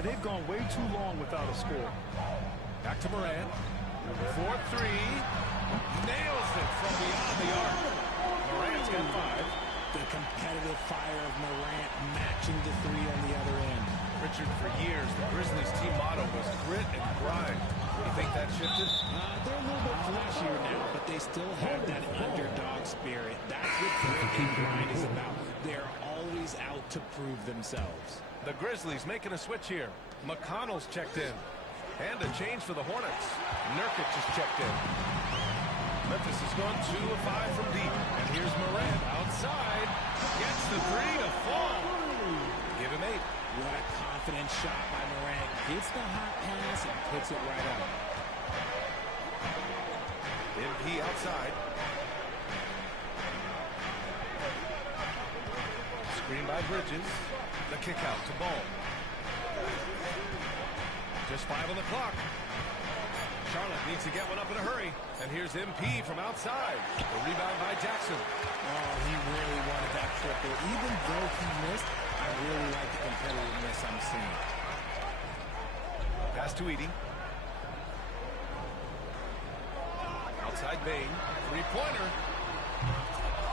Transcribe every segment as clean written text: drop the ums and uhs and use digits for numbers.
Yeah, they've gone way too long without a score. Back to Moran. 4-3. Nails it from beyond the arc. Moran's got 5. The competitive fire of Morant matching the 3 on the other end. Richard, for years, the Grizzlies' team motto was grit and grind. You think that shifted? They're a little bit flashier now, but they still have that underdog spirit. That's what grit and grind is about. They're always out to prove themselves. The Grizzlies making a switch here. McConnell's checked in. And a change for the Hornets. Nurkic is checked in. Memphis has gone 2 of 5 from deep. And here's Morant outside. Gets the 3 to fall. Give him 8. What a confident shot by Morant. Gets the hot pass and puts it right up. MP outside. Screen by Bridges. The kick out to Ball. Just 5 on the clock. Charlotte needs to get one up in a hurry. And here's MP from outside. The rebound by Jackson. Oh, he really wanted that triple. Even though he missed, I really like the competitiveness I'm seeing. Pass to Edey. Outside Bain. 3-pointer.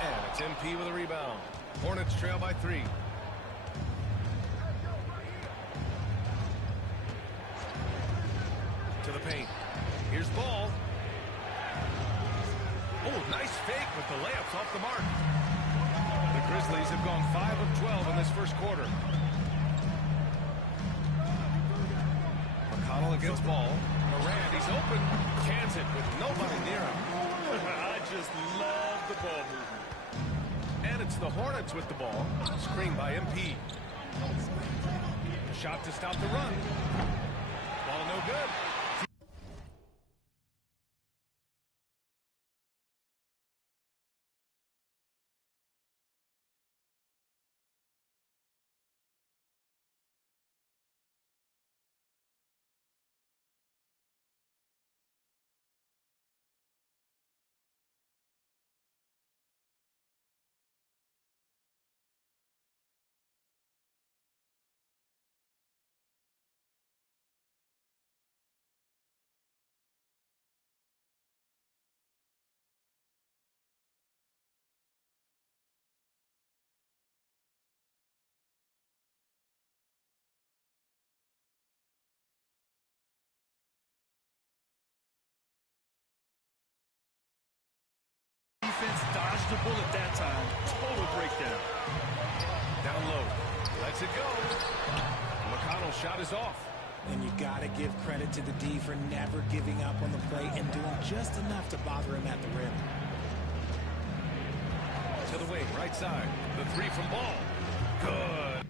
And it's MP with a rebound. Hornets trail by 3. To the paint. Here's Ball. Oh, nice fake with the layups off the mark. The Grizzlies have gone 5 of 12 in this first quarter. McConnell against Ball. Morant, he's open. Cans it with nobody near him. I just love the ball movement. And it's the Hornets with the ball. Screen by MP. Shot to stop the run. Ball no good. Defense dodged the bullet that time. Total breakdown. Down low. Lets it go. McConnell's shot is off. And you got to give credit to the D for never giving up on the play and doing just enough to bother him at the rim. To the wing, right side. The 3 from Ball. Good.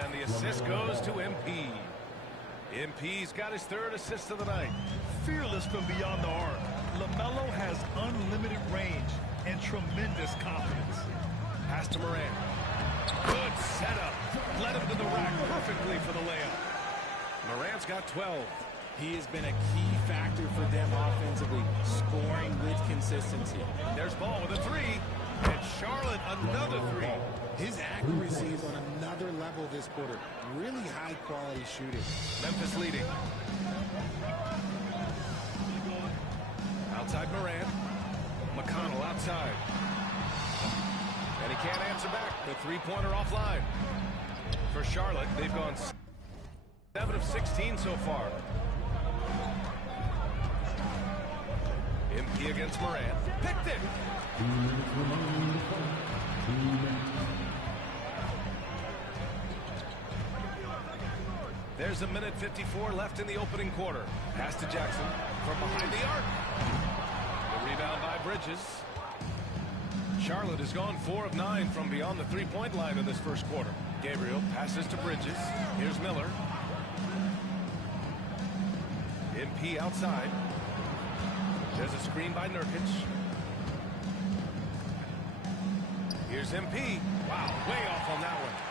And the assist goes to MP. MP's got his 3rd assist of the night. Fearless from beyond the arc. LaMelo has unlimited range and tremendous confidence. Pass to Morant. Good setup. Led him to the rack perfectly for the layup. Morant's got 12. He has been a key factor for them offensively, scoring with consistency. There's Ball with a 3. And Charlotte another 3. His accuracy is on another level this quarter. Really high-quality shooting. Memphis leading. Outside Morant. McConnell outside. And he can't answer back. The 3-pointer offline. For Charlotte, they've gone 7 of 16 so far. MP against Morant. Picked it. There's 1:54 left in the opening quarter. Pass to Jackson from behind the arc. The rebound by Bridges. Charlotte has gone 4 of 9 from beyond the three-point line in this first quarter. Gabriel passes to Bridges. Here's Miller. MP outside. There's a screen by Nurkic. Here's MP. Wow, way off on that one.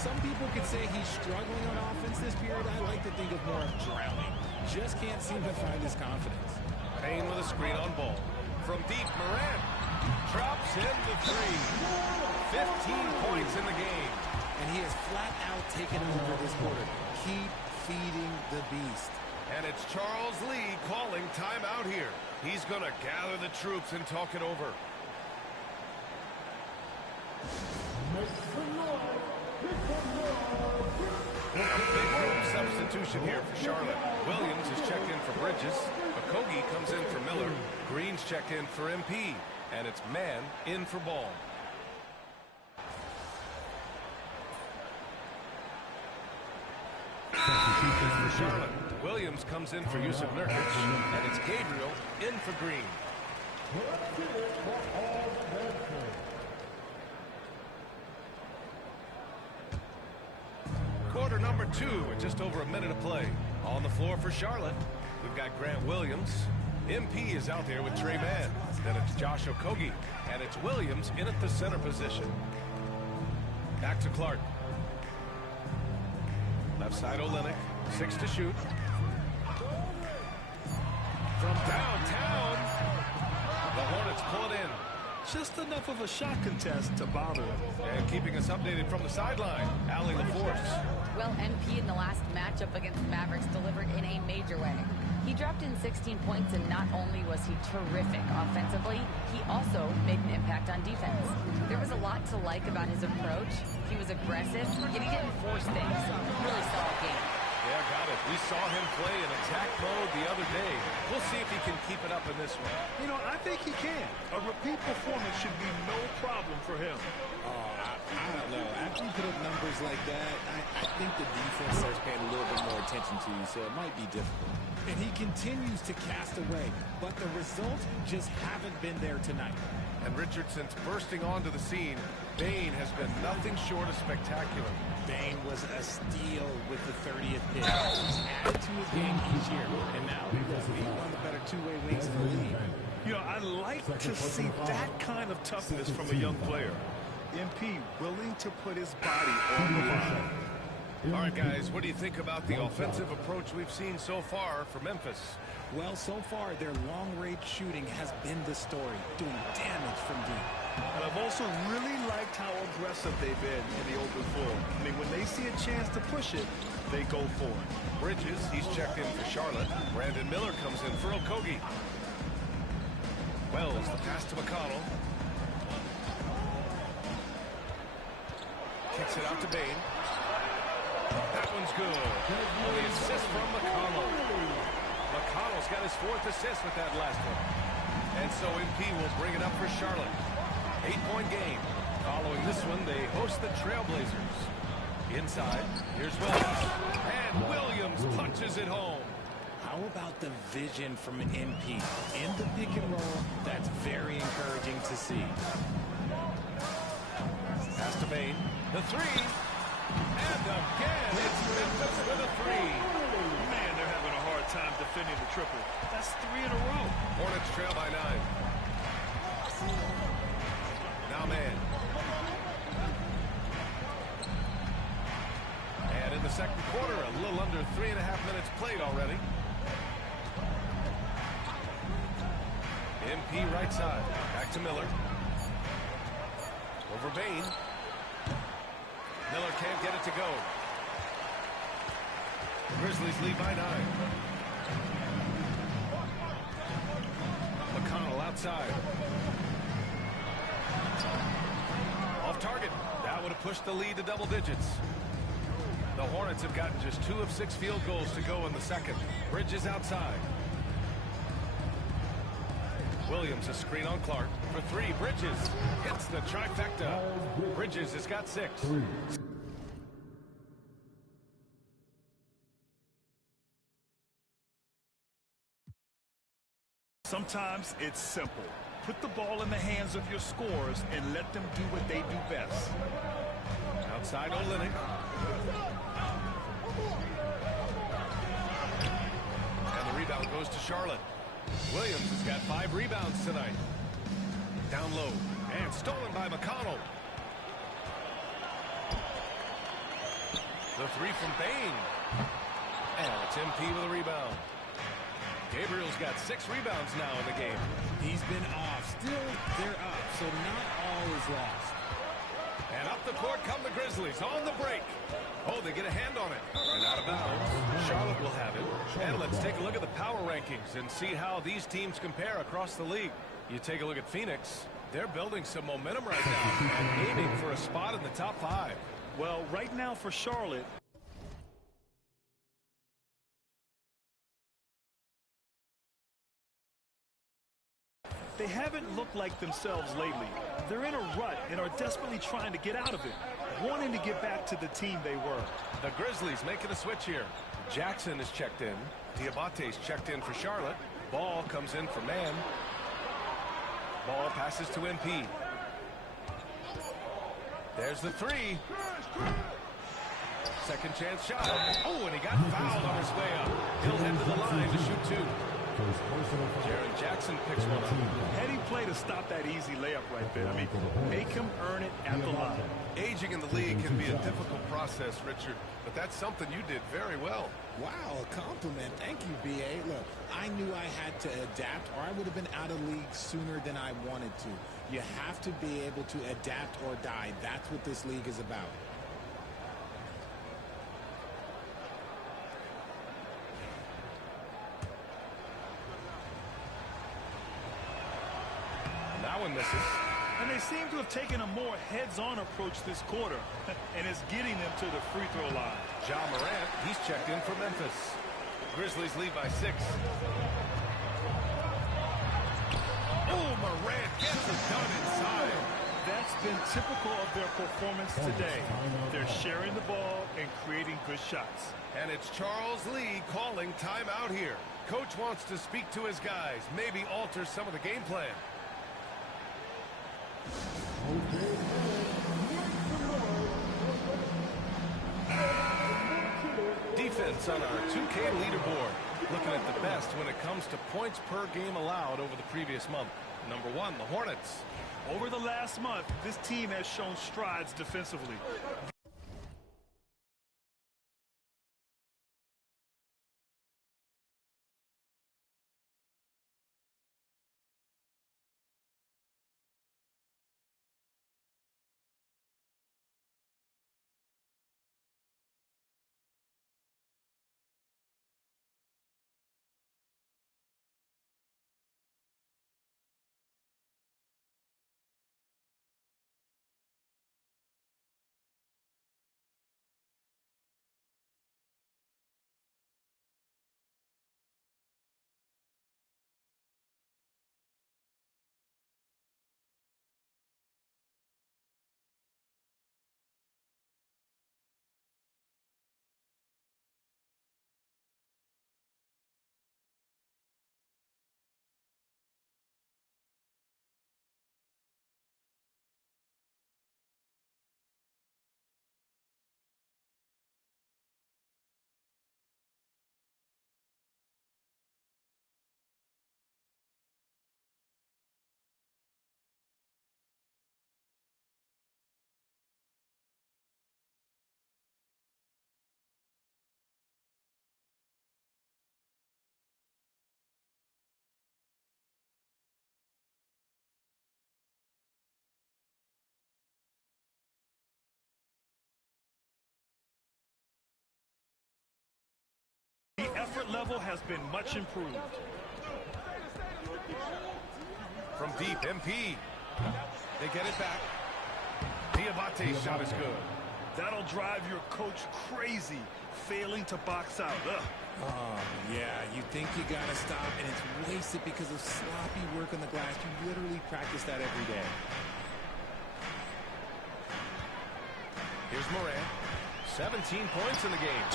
some people could say he's struggling on offense this period. I like to think of more of drowning. Just can't seem to find his confidence. Payne with a screen on ball. From deep, Morant drops in the three. 15 points in the game. And he has flat out taken over this quarter. Keep feeding the beast. And it's Charles Lee calling timeout here. He's going to gather the troops and talk it over. A big room substitution here for Charlotte. Williams is checked in for Bridges. Okogie comes in for Miller. Green's checked in for MP. And it's Man in for Ball. For Charlotte, Williams comes in for Yusuf Nurkic. And it's Gabriel in for Green. Quarter number 2 with just over a minute of play. On the floor for Charlotte, we've got Grant Williams. MP is out there with Trey Mann. Then it's Josh Okogie. And it's Williams in at the center position. Back to Clark. Left side Olynyk. 6 to shoot. From downtown, the Hornets pull it in. Just enough of a shot contest to bother him. And keeping us updated from the sideline, Allie LaForce. Well, MP in the last matchup against the Mavericks delivered in a major way. He dropped in 16 points, and not only was he terrific offensively, he also made an impact on defense. There was a lot to like about his approach. He was aggressive, yet he didn't force things. Really solid game. Yeah, got it. We saw him play in attack mode the other day. We'll see if he can keep it up in this one. You know, I think he can. A repeat performance should be no problem for him. I don't know. After you put up numbers like that, I think the defense starts paying a little bit more attention to you, so it might be difficult. And he continues to cast away, but the results just haven't been there tonight. And Richardson's bursting onto the scene. Bane has been nothing short of spectacular. Bane was a steal with the 30th pick. He's added to his game each year, and now he's one of the better two-way wings in the league. You know, I like to see that kind of toughness from a young player. MP willing to put his body on the line. All right, guys, what do you think about the offensive approach we've seen so far for Memphis? Well, so far, their long-range shooting has been the story, doing damage from deep. And I've also really liked how aggressive they've been in the open floor. I mean, when they see a chance to push it, they go for it. Bridges, he's checked in for Charlotte. Brandon Miller comes in for Okogie. Wells, the pass to McConnell. Kicks it out to Bane. That one's good. Oh, the assist from McConnell. McConnell's got his 4th assist with that last one. And so MP will bring it up for Charlotte. 8-point game. Following this one, they host the Trailblazers. Inside, here's Williams. And Williams punches it home. How about the vision from MP? In the pick and roll, that's very encouraging to see. Pass to Bane. The 3. And again, it's Memphis with a 3. Man, they're having a hard time defending the triple. That's 3 in a row. Hornets trail by 9. Now Man. And in the second quarter, a little under 3.5 minutes played already. MP right side. Back to Miller. Over Bane. Miller can't get it to go. Grizzlies lead by 9. McConnell outside. Off target. That would have pushed the lead to double digits. The Hornets have gotten just 2 of 6 field goals to go in the second. Bridges outside. Williams a screen on Clark for 3. Bridges hits the trifecta. Bridges has got 6. Sometimes it's simple. Put the ball in the hands of your scorers and let them do what they do best. Outside Olynyk. And the rebound goes to Charlotte. Williams has got 5 rebounds tonight. Down low. And stolen by McConnell. The three from Bain. And it's MP with a rebound. Gabriel's got 6 rebounds now in the game. He's been off. Still, they're up, so not all is lost. And up the court come the Grizzlies on the break. Oh, they get a hand on it. And out of bounds. Charlotte will have it. And let's take a look at the power rankings and see how these teams compare across the league. You take a look at Phoenix. They're building some momentum right now and aiming for a spot in the top 5. Well, right now for Charlotte, they haven't looked like themselves lately. They're in a rut and are desperately trying to get out of it, wanting to get back to the team they were. The Grizzlies making a switch here. Jackson is checked in. Diabate's checked in for Charlotte. Ball comes in for Man. Ball passes to MP. There's the 3. Second chance shot. Oh, and he got fouled on his way up. He'll head to the line to shoot 2. Jaren Jackson picks one up. Heady play to stop that easy layup right there. I mean, make him earn it at the line. Aging in the league can be a difficult process, Richard, but that's something you did very well. Wow, a compliment. Thank you, B.A. Look, I knew I had to adapt or I would have been out of league sooner than I wanted to. You have to be able to adapt or die. That's what this league is about. That one misses. And they seem to have taken a more heads-on approach this quarter, and it's getting them to the free throw line. Ja Morant, he's checked in for Memphis. Grizzlies lead by 6. Oh, Morant gets it done inside. That's been typical of their performance today. They're sharing the ball and creating good shots. And it's Charles Lee calling timeout here. Coach wants to speak to his guys, maybe alter some of the game plan. Defense on our 2K leaderboard. Looking at the best when it comes to points per game allowed over the previous month. Number 1, the Hornets. Over the last month, this team has shown strides defensively. The effort level has been much improved. From deep, MP. They get it back. Diabate's shot is good. That'll drive your coach crazy, failing to box out. Ugh. Oh, yeah, you think you got to stop, and it's wasted because of sloppy work on the glass. You literally practice that every day. Here's Morant. 17 points in the game.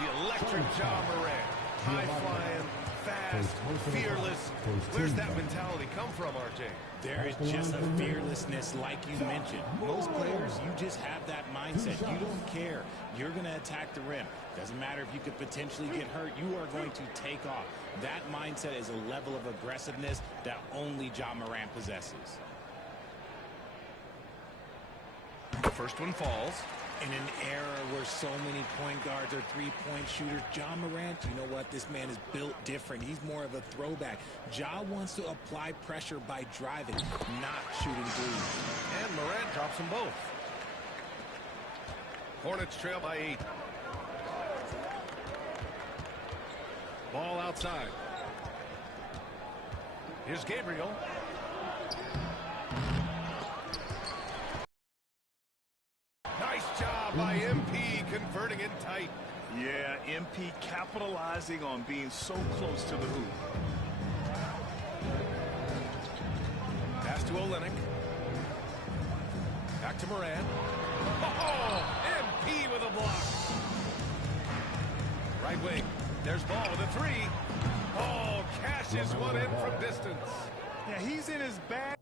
The electric Ja Morant. High-flying, fast, fearless. Where's that mentality come from, RJ? There is just a fearlessness like you mentioned. Most players, you just have that mindset. You don't care. You're going to attack the rim. Doesn't matter if you could potentially get hurt. You are going to take off. That mindset is a level of aggressiveness that only Ja Morant possesses. First one falls. In an era where for so many point guards or three-point shooters. Ja Morant, you know what? This man is built different. He's more of a throwback. Ja wants to apply pressure by driving, not shooting threes. And Morant drops them both. Hornets trail by 8. Ball outside. Here's Gabriel. Nice job by MP converting it tight. Yeah, MP capitalizing on being so close to the hoop. Pass to Olynyk. Back to Morant. Oh, MP with a block. Right wing. There's Ball with a 3. Oh, cashes one in from distance. Yeah, he's in his bag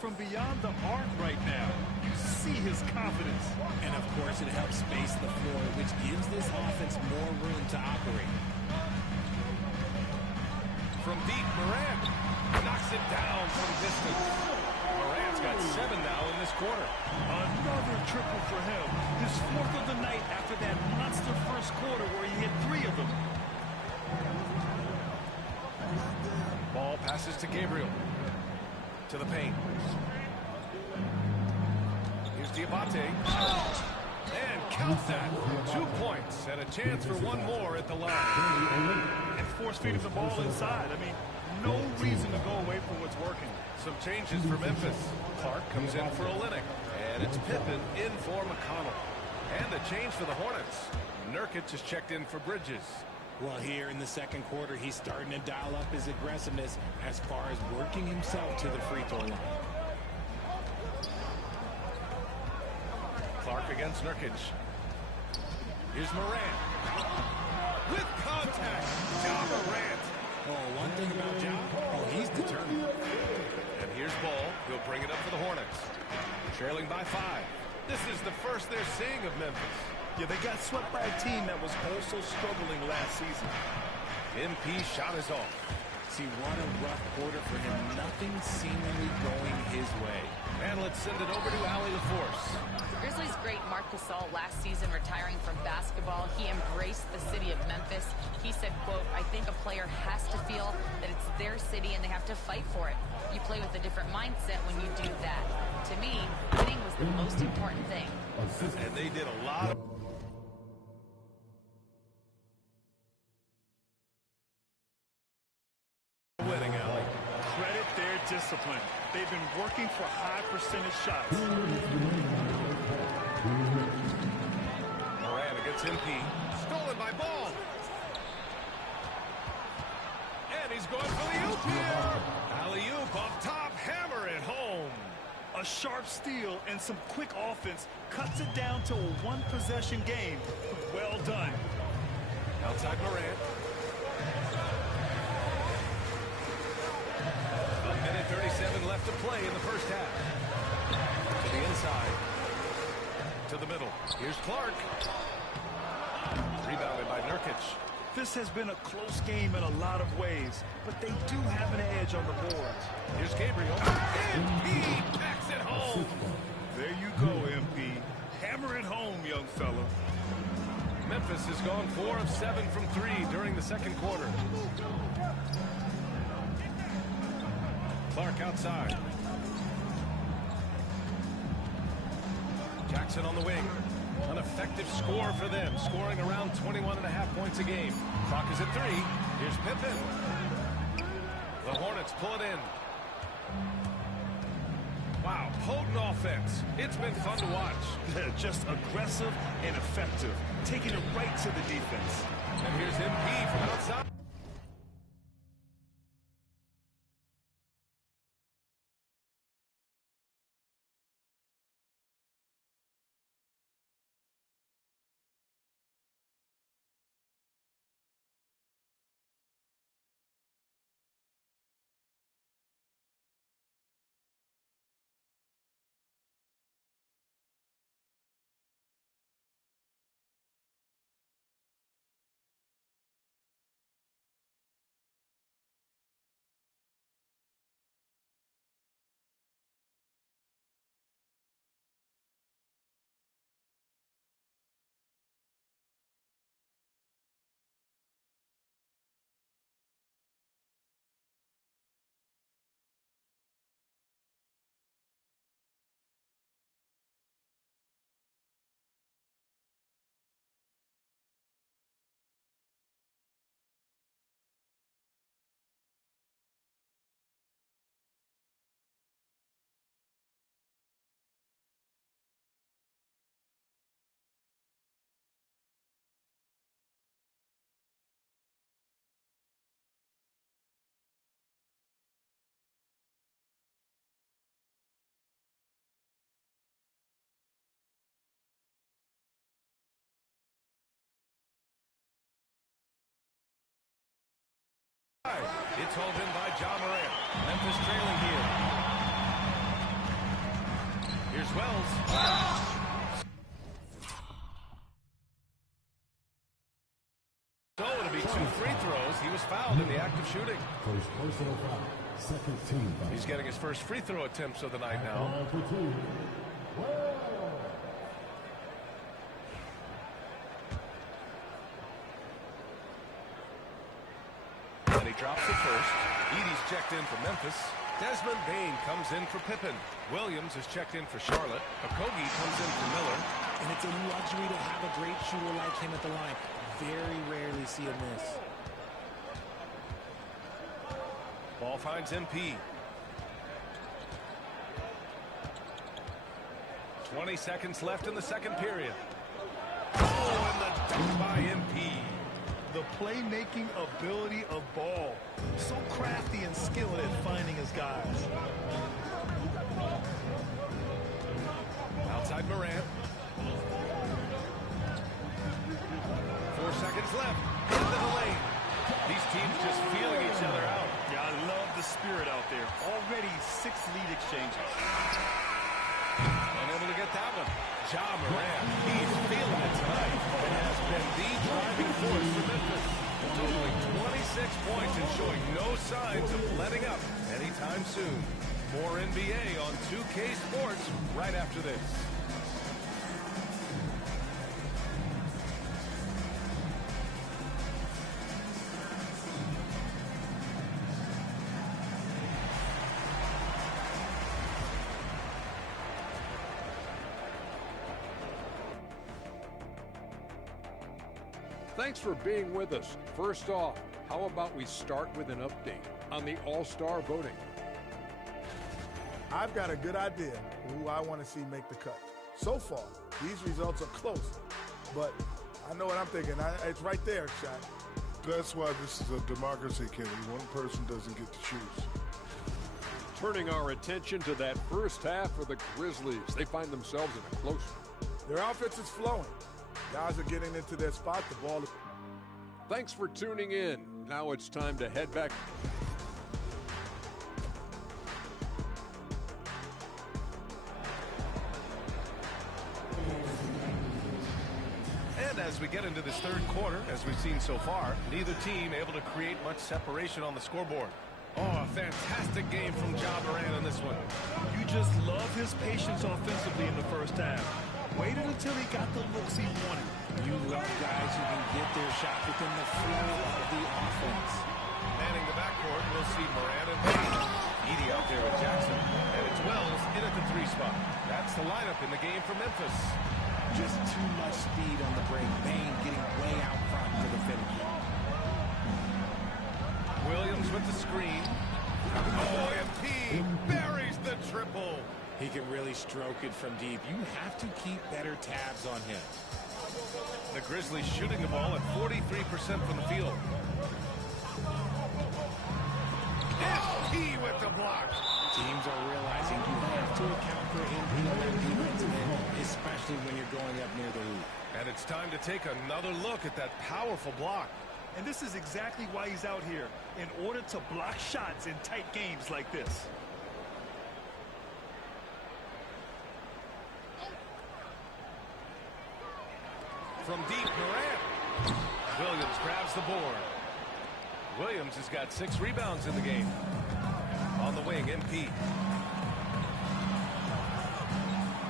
from beyond the arc right now. You see his confidence. And of course, it helps space the floor, which gives this offense more room to operate. From deep, Morant knocks it down from distance. Morant's got 7 now in this quarter. Another triple for him. His 4th of the night after that monster first quarter where he hit 3 of them. Ball passes to Gabriel. To the paint. Here's Diabate. And count that. 2 points and a chance for one more at the line. And force-feeding the ball inside. I mean, no reason to go away from what's working. Some changes for Memphis. Clark comes in for Olynyk. And it's Pippen in for McConnell. And a change for the Hornets. Nurkic is checked in for Bridges. Well, here in the second quarter, he's starting to dial up his aggressiveness as far as working himself to the free throw line. Clark against Nurkic. Here's Morant. With contact. Ja Morant. Oh, one thing about Ja, he's determined. And here's Ball. He'll bring it up for the Hornets. Trailing by 5. This is the first they're seeing of Memphis. Yeah, they got swept by a team that was also struggling last season. MP shot is off. See, what a rough quarter for him. Nothing seemingly going his way. And let's send it over to Allie LaForce. Grizzlies great Marc Gasol last season retiring from basketball. He embraced the city of Memphis. He said, quote, "I think a player has to feel that it's their city and they have to fight for it. You play with a different mindset when you do that. To me, winning was the most important thing." And they did a lot of winning, Allie. Credit their discipline. They've been working for high percentage shots. Moran against MP. Stolen by Ball. And he's going for the oop here. Alley-oop off top. Hammer it home. A sharp steal and some quick offense cuts it down to a one-possession game. Well done. Outside Morant. A minute 37 left to play in the first half. To the inside. To the middle. Here's Clark. Rebounded by Nurkic. This has been a close game in a lot of ways, but they do have an edge on the boards. Here's Gabriel. MP packs it home. There you go, MP. Hammer it home, young fella. Memphis has gone 4 of 7 from 3 during the second quarter. Clark outside. Jackson on the wing. An effective score for them, scoring around 21.5 points a game. Clock is at 3. Here's Pippen. The Hornets pull it in. Wow, potent offense. It's been fun to watch. Just aggressive and effective, taking it right to the defense. And here's MP from outside. It's hauled in by Ja Morant. Memphis trailing here. Here's Wells. So it'll be 2 free throws. He was fouled in the act of shooting. First personal foul. Second team foul. He's getting his first free throw attempts of the night now. And he drops it first. Edey's checked in for Memphis. Desmond Bane comes in for Pippen. Williams is checked in for Charlotte. Okogie comes in for Miller. And it's a luxury to have a great shooter like him at the line. Very rarely see a miss. Ball finds MP. 20 seconds left in the second period. Oh, and the dunk by MP. The playmaking ability of Ball. So crafty and skilled at finding his guys. Outside Morant. 4 seconds left. Into the lane. These teams just feeling each other out. Yeah, I love the spirit out there. Already 6 lead exchanges. Unable to get that one. Ja Morant, he's feeling it tonight and has been the driving force for Memphis. Totaling 26 points and showing no signs of letting up anytime soon. More NBA on 2K Sports right after this. Thanks for being with us. First off, how about we start with an update on the All-Star voting? I've got a good idea who I want to see make the cut. So far, these results are close, but I know what I'm thinking. It's right there, Shaq. That's why this is a democracy, Kenny. One person doesn't get to choose. Turning our attention to that first half of the Grizzlies. They find themselves in a close one. Their offense is flowing. Guys are getting into their spot. The ball is... Thanks for tuning in. Now it's time to head back. And as we get into this third quarter, as we've seen so far, neither team able to create much separation on the scoreboard. Oh, a fantastic game from Ja Morant in this one. You just love his patience offensively in the first half. Waited until he got the looks he wanted. You love guys who can get their shot within the flow of the offense. Manning the backcourt, we'll see Morant and Bane. Edey out there with Jackson. And it's Wells in at the 3 spot. That's the lineup in the game for Memphis. Just too much speed on the break. Bane getting way out front for the finish. Williams with the screen. Oh, MP buries the triple. He can really stroke it from deep. You have to keep better tabs on him. The Grizzlies shooting the ball at 43% from the field. MP with the block. Teams are realizing you have to account for MP on that defensive end, especially when you're going up near the hoop. And it's time to take another look at that powerful block. And this is exactly why he's out here, in order to block shots in tight games like this. From deep, Morant. Williams grabs the board. Williams has got 6 rebounds in the game. On the wing, MP.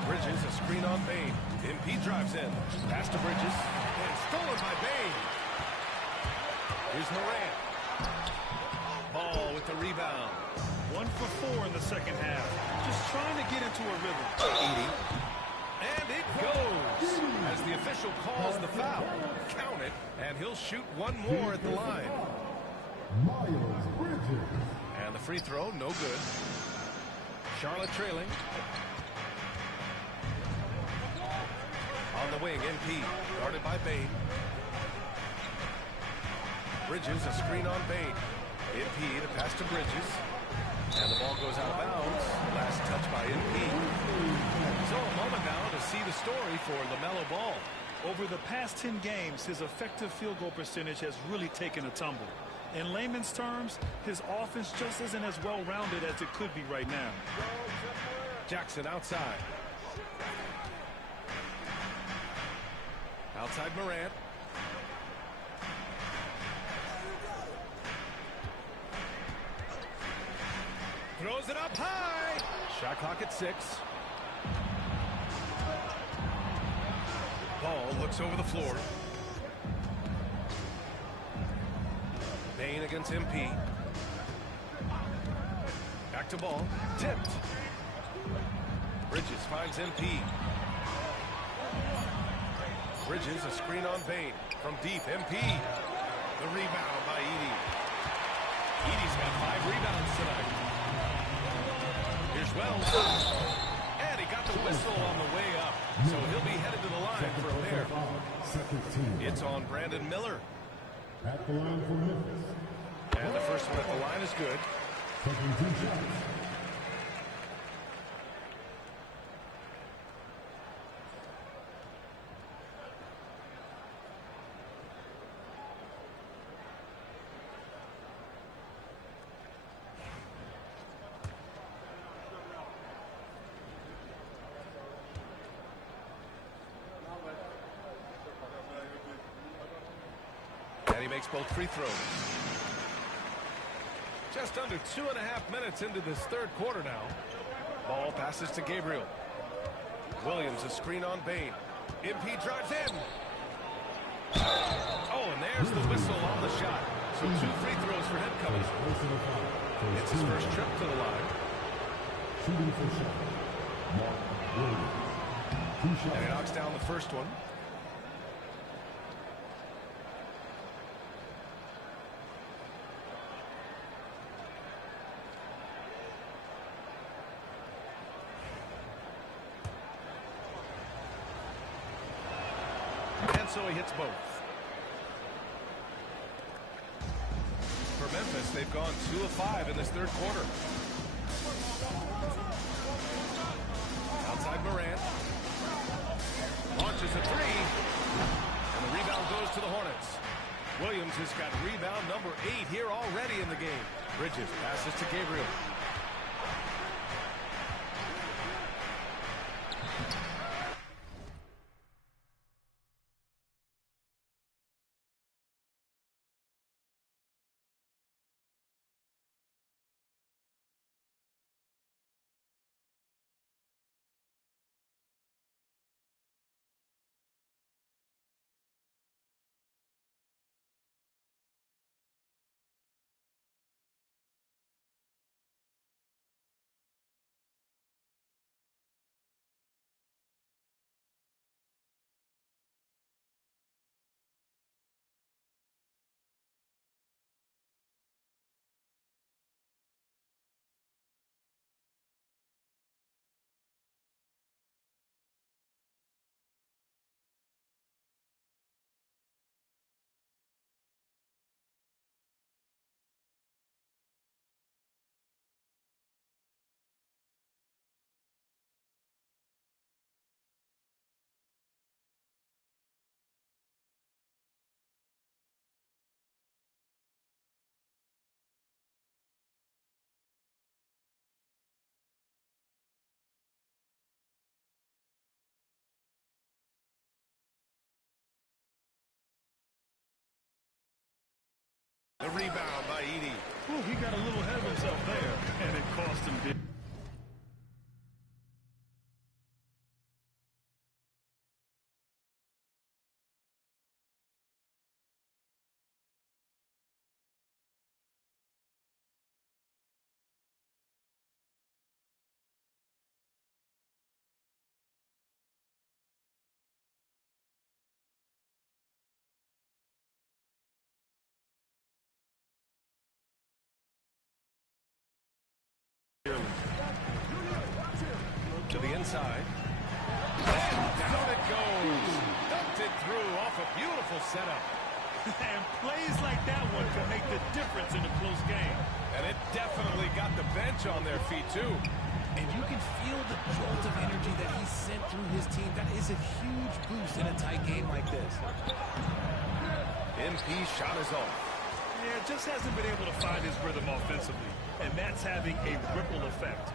Bridges, a screen on Bane. MP drives in. Pass to Bridges. And stolen by Bane. Here's Morant. Ball with the rebound. 1 for 4 in the second half. Just trying to get into a rhythm. Edey. And it goes. As the official calls the foul. Count it. And he'll shoot 1 more at the line. And the free throw, no good. Charlotte trailing. On the wing, MP. Guarded by Bane. Bridges, a screen on Bane. MP, the pass to Bridges. And the ball goes out of bounds. Last touch by MP. So a moment now to see the story for LaMelo Ball. Over the past 10 games, his effective field goal percentage has really taken a tumble. In layman's terms, his offense just isn't as well-rounded as it could be right now. Jackson outside. Outside Morant. Throws it up high. Shot clock at 6. Ball looks over the floor. Bain against MP. Back to ball. Tipped. Bridges finds MP. Bridges, a screen on Bain. From deep, MP. The rebound by Edey. Edey's got 5 rebounds tonight. Here's Wells. And he got the whistle on the way up. So he'll be headed to the line for a pair. It's on Brandon Miller. At the line for Memphis. And the first one at the line is good. Taking 2 shots. And he makes both free throws. Just under 2.5 minutes into this third quarter now. Ball passes to Gabriel. Williams, a screen on Bain. MP drives in. Oh, and there's the whistle on the shot. So 2 free throws for him coming. It's his first trip to the line. Shooting for shot. Mark Williams. 2 shots. And he knocks down the first one. And so he hits both. For Memphis, they've gone 2 of 5 in this third quarter. Outside Morant. Launches a 3. And the rebound goes to the Hornets. Williams has got rebound number 8 here already in the game. Bridges passes to Gabriel. The rebound by Edey. Ooh, he got a little ahead of himself there, and it cost him big. To the inside. And down it goes. Dumped it through off a beautiful setup. And plays like that one can make the difference in a close game. And it definitely got the bench on their feet, too. And you can feel the jolt of energy that he sent through his team. That is a huge boost in a tight game like this. MP shot is off. Yeah, just hasn't been able to find his rhythm offensively, and that's having a ripple effect.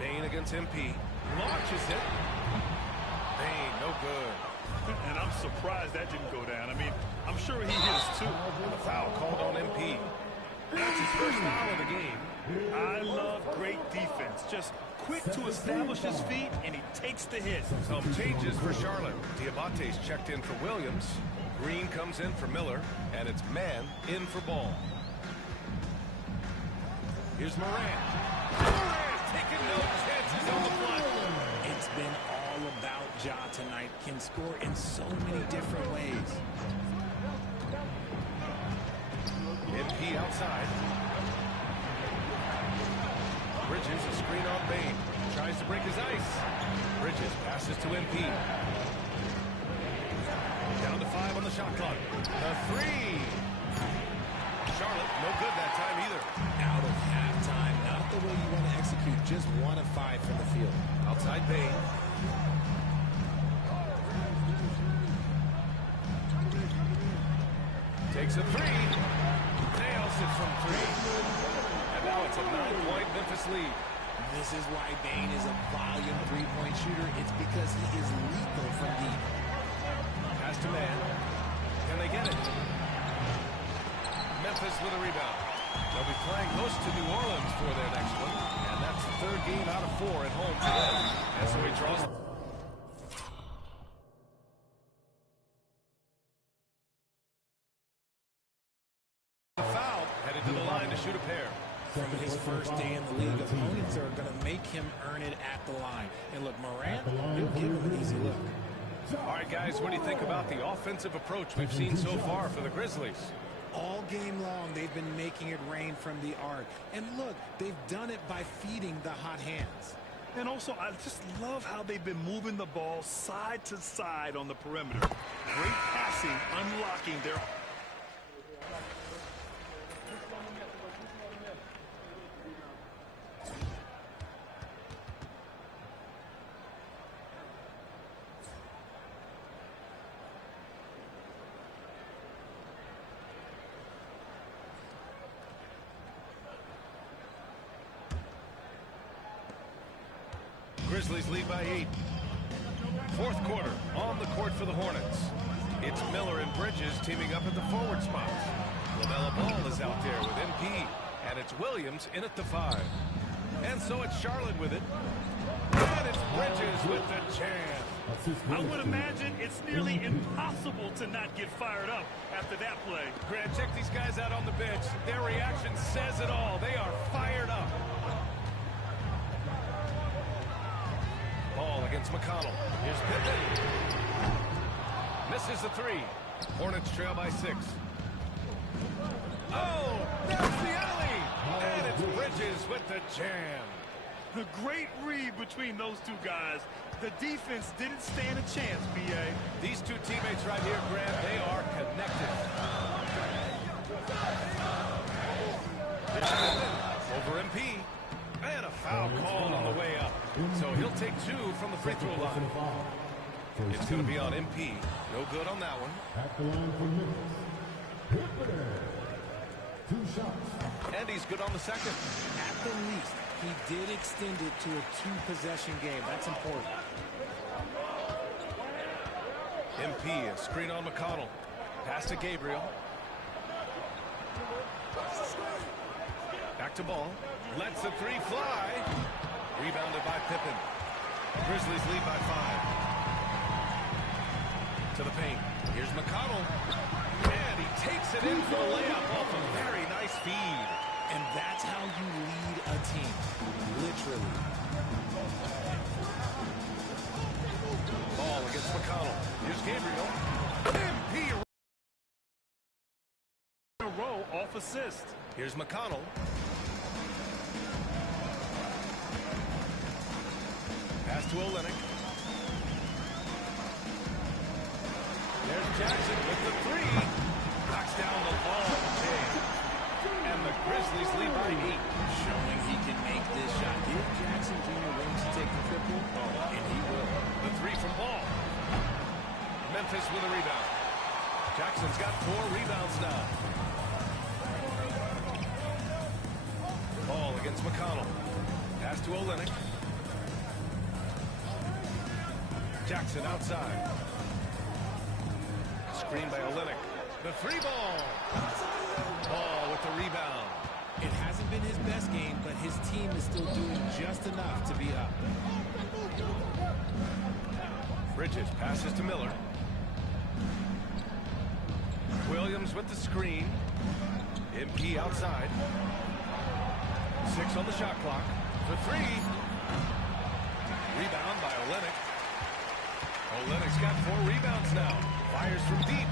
Bain against MP. Launches it. Bain, no good. And I'm surprised that didn't go down. I mean, I'm sure he is too. And a foul called on MP. That's his first foul of the game. I love great defense. Just quick to establish his feet, and he takes the hit. Some changes for Charlotte. Diabate's checked in for Williams. Green comes in for Miller, and it's Man in for Ball. Here's Morant. Morant taking no chances on the front. It's been all about Ja tonight. Can score in so many different ways. MP outside. Bridges, a screen on Bain. Tries to break his ice. Bridges passes to MP. Down to 5 on the shot clock. The three. Charlotte, no good that time either. Out of halftime, not the way you want to execute. Just 1 of 5 from the field. Outside Bain. Takes a three. Nails it from 3. And now it's a 9-point Memphis lead. This is why Bain is a volume three-point shooter. It's because he is lethal from deep. Pass to Man. Can they get it? Memphis with a rebound. They'll be playing host to New Orleans for their next one. And that's the 3rd game out of 4 at home today. And so he draws. The foul, headed to the line to shoot a pair. From his first day in the league, opponents are going to make him earn it at the line. And look, Morant, he'll give him an easy look. All right, guys, what do you think about the offensive approach we've seen so far for the Grizzlies? All game long, they've been making it rain from the arc. And look, they've done it by feeding the hot hands. And also, I just love how they've been moving the ball side to side on the perimeter. Great passing, unlocking their... Grizzlies lead by 8. 4th quarter, on the court for the Hornets. It's Miller and Bridges teaming up at the forward spots. LaMelo Ball is out there with MP, and it's Williams in at the 5. And so it's Charlotte with it. And it's Bridges with the jam. I would imagine it's nearly impossible to not get fired up after that play. Grant, check these guys out on the bench. Their reaction says it all. They are fired up. Ball against McConnell. Here's Pippen. Misses the 3. Hornets trail by 6. Oh, there's the alley. And it's Bridges with the jam. The great read between those two guys. The defense didn't stand a chance, B.A. These two teammates right here, Grant, they are connected. Here's Pippen over MP. And a foul called on the way up. So he'll take 2 from the free throw line. It's going to be on MP. No good on that one. At the line for Memphis. 2 shots. And he's good on the second. At the least, he did extend it to a 2-possession game. That's important. MP, a screen on McConnell. Pass to Gabriel. Back to Ball. Lets the 3 fly. Rebounded by Pippen. Grizzlies lead by 5. To the paint. Here's McConnell. And he takes it in for the layup off a very nice feed. And that's how you lead a team. Literally. Ball against McConnell. Here's Gabriel. MP A row off assist. Here's McConnell. Pass to Olynyk. There's Jackson with the 3. Knocks down the long jam. And the Grizzlies lead by 8. Showing he can make this shot. Give Jackson Jr. room to take the triple, and he will. The 3 from Ball. Memphis with a rebound. Jackson's got 4 rebounds now. Ball against McConnell. Pass to Olynyk. Jackson outside. Screen by Olynyk. The 3 ball. Ball with the rebound. It hasn't been his best game, but his team is still doing just enough to be up. Bridges passes to Miller. Williams with the screen. MP outside. 6 on the shot clock. For 3. Rebound by Olynyk. Olynyk's got 4 rebounds now. Fires from deep.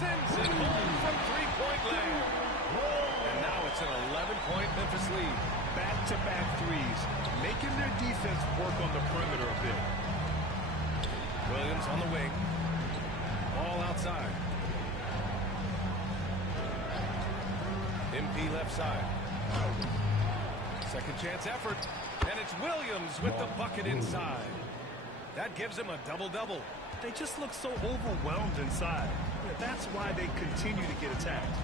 Sends it home from 3-point land. And now it's an 11-point Memphis lead. Back-to-back threes, making their defense work on the perimeter a bit. Williams on the wing. Ball outside. MP left side. Second chance effort. And it's Williams with the bucket inside. That gives him a double-double. They just look so overwhelmed inside. That's why they continue to get attacked.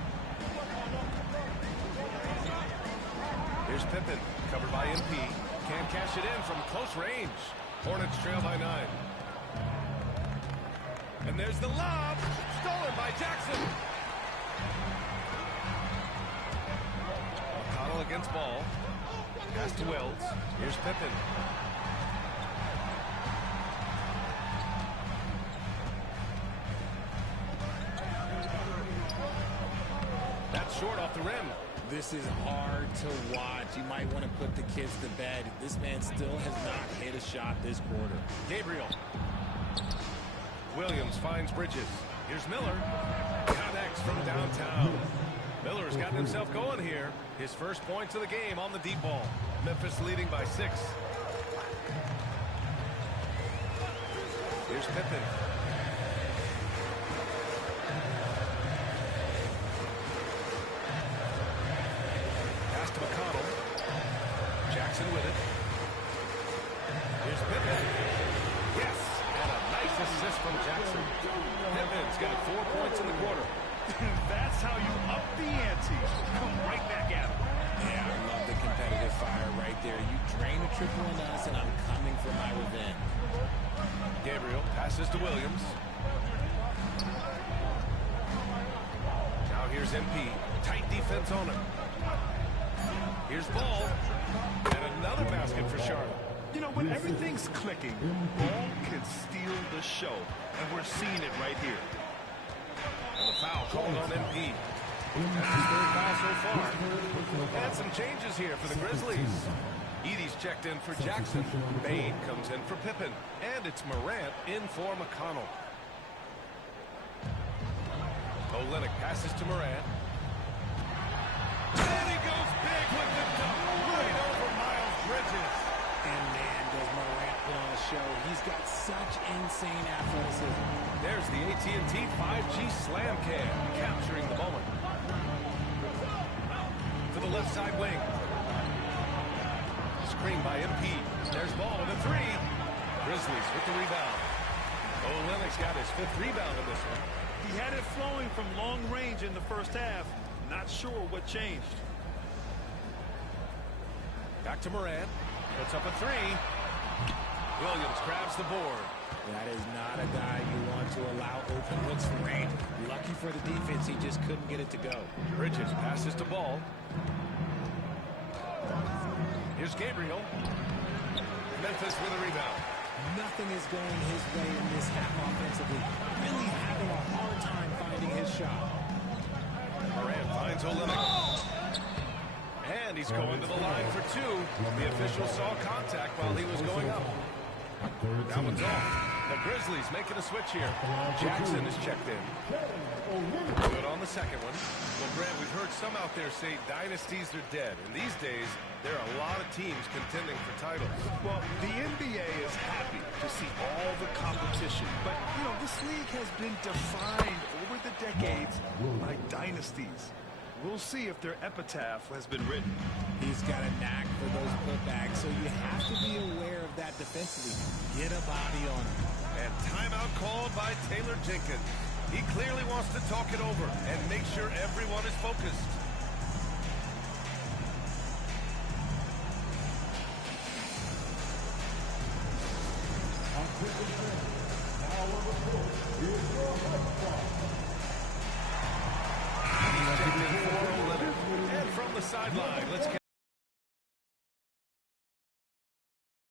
Here's Pippen, covered by MP. Can't cash it in from close range. Hornets trail by 9. And there's the lob. Stolen by Jackson. McConnell against ball. Pass to Wells. Here's Pippen. That's short off the rim. This is hard to watch. You might want to put the kids to bed. This man still has not hit a shot this quarter. Gabriel. Williams finds Bridges. Here's Miller. Connects from downtown. Miller's gotten himself going here. His first points of the game on the deep ball. Memphis leading by 6. Here's Pippen. Pass to McConnell. Jackson with it. Here's Pippen. Yes! And a nice assist from Jackson. Pippen's got 4 points in the quarter. That's how you up the ante. Come right back at him. Yeah, I love the competitive fire right there. You drain a triple on us, and I'm coming for my revenge. Gabriel passes to Williams. Now here's MP. Tight defense on him. Here's Ball. And another basket for Charlotte. You know, when everything's clicking, Ball can steal the show. And we're seeing it right here. And the foul called on MP. That's his 3rd foul so far. And some changes here for the Grizzlies. Edie's checked in for Jackson. Bain comes in for Pippen. And it's Morant in for McConnell. Olynyk passes to Morant. And he goes big with the dunk right over Miles Bridges. And man, does Morant put on a show. He's got such insane athleticism. There's the AT&T 5G Slam Cam, capturing the moment. To the left side wing. Screen by MP. There's Ball with a 3. Grizzlies with the rebound. Olynyk's got his 5th rebound in this one. He had it flowing from long range in the first half. Not sure what changed. Back to Morant. Puts up a 3. Williams grabs the board. That is not a guy you want to allow open looks from range. Lucky for the defense, he just couldn't get it to go. Bridges passes to Ball. Here's Gabriel. Memphis with a rebound. Nothing is going his way in this half offensively. Really having a hard time finding his shot. Morant finds Olynyk. And he's going to the line for 2. The official saw contact while he was going up. That one's off. The Grizzlies making a switch here. Jackson is checked in. Good on the second one. Well, Grant, we've heard some out there say dynasties are dead. And these days, there are a lot of teams contending for titles. Well, the NBA is happy to see all the competition. But, you know, this league has been defined over the decades by dynasties. We'll see if their epitaph has been written. He's got a knack for those putbacks, so you have to be aware of that defensively. Get a body on him. And timeout called by Taylor Jenkins. He clearly wants to talk it over and make sure everyone is focused. And from the sideline, let's get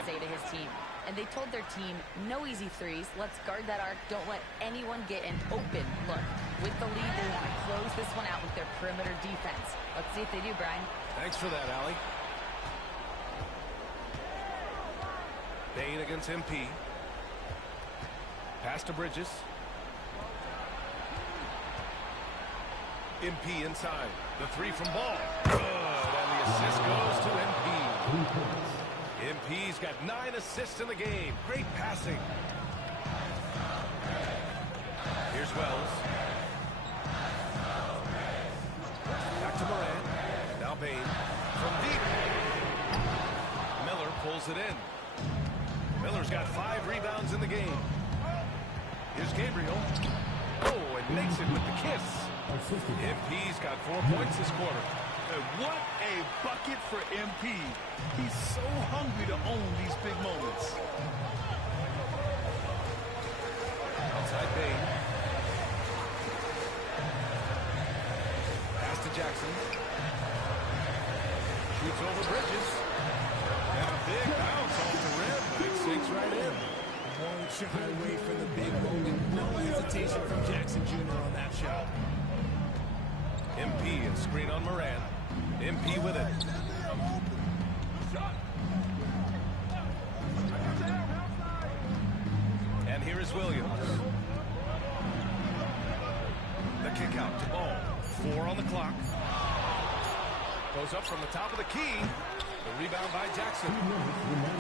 say to his team. And they told their team, no easy threes. Let's guard that arc. Don't let anyone get an open look. With the lead, they want to close this one out with their perimeter defense. Let's see if they do, Brian. Thanks for that, Allie. Bain against MP. Pass to Bridges. MP inside. The three from Ball. Good. And the assist goes to MP. MP's got 9 assists in the game. Great passing. Here's Wells. Back to Moran. Now Bain. From deep. Miller pulls it in. Miller's got 5 rebounds in the game. Here's Gabriel. Oh, and makes it with the kiss. MP's got 4 points this quarter. And what a bucket for MP. He's so hungry to own these big moments. Outside Bain. Pass to Jackson. Shoots over Bridges. And a big bounce off the rim, but it sinks right in. Won't shy away from the big moment. No hesitation from Jackson Jr. on that shot. MP and screen on Moran. MP with it. And here is Williams. The kick out to Ball. 4 on the clock. Goes up from the top of the key. The rebound by Jackson.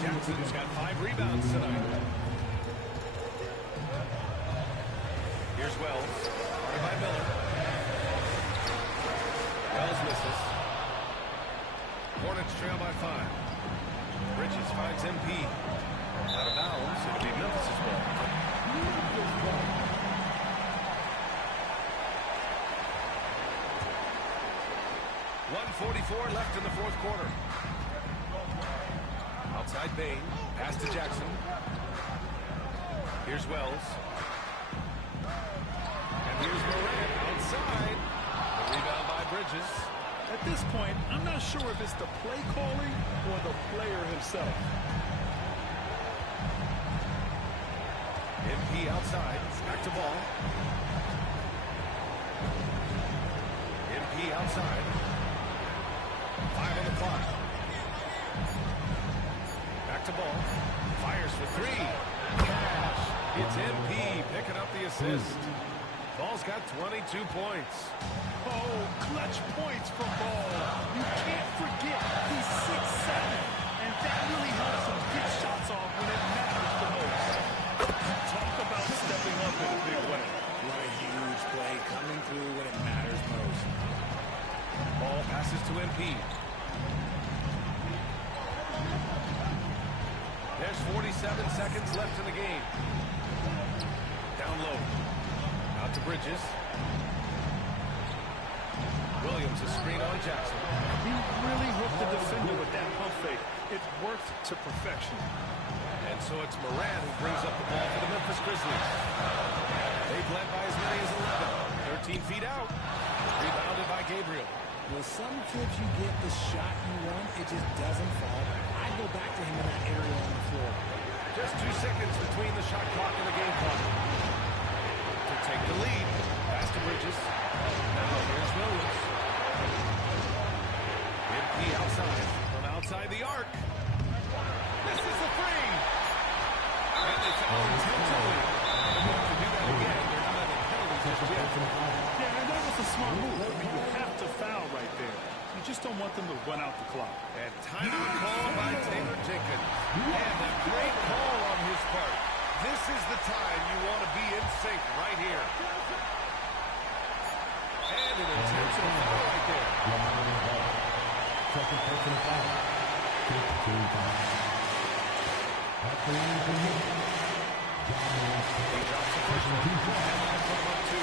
Jackson's got 5 rebounds tonight. Here's Wells. Guarded by Miller. Wells misses. Hornets trail by 5. Bridges finds MP. Out of bounds. It'll be Memphis' ball. 1:44 left in the fourth quarter. Outside Bain. Pass to Jackson. Here's Wells. And here's Moran outside. The rebound by Bridges. At this point, I'm not sure if it's the play calling or the player himself. MP outside. Back to Ball. MP outside. 5 on the clock. Back to Ball. Fires for 3. Cash. It's MP picking up the assist. Ball's got 22 points. Oh, clutch points from Ball. You can't forget he's 6'7", and that really helps him get shots off when it matters the most. Talk about stepping up in a big way. What a huge play coming through when it matters most. Ball passes to MP. There's 47 seconds left in the game. Down low. Out to Bridges. Williams a screen on Jackson. He really hooked the defender with that pump fake. It worked to perfection. And so it's Moran who brings up the ball for the Memphis Grizzlies. They've led by as many as 11. 13 feet out. Rebounded by Gabriel. With some trips you get the shot you want, it just doesn't fall. I go back to him in that area on the floor. Just 2 seconds between the shot clock and the game clock. To take the lead. Pass to Bridges. Now here's Williams. MP outside. From outside the arc. This is the 3. And they foul intentionally. They're going to do that again. They're not having penalties just yet. Yeah, and that was a smart move. You have to foul right there. You just don't want them to run out the clock. And timeout call by Taylor Jenkins. And a great call on his part. This is the time you want to be in sync right here. And an intentional foul right there. Second personal foul. 15 fouls. At the line for Memphis, He drops the first one, and that'll put him up 2.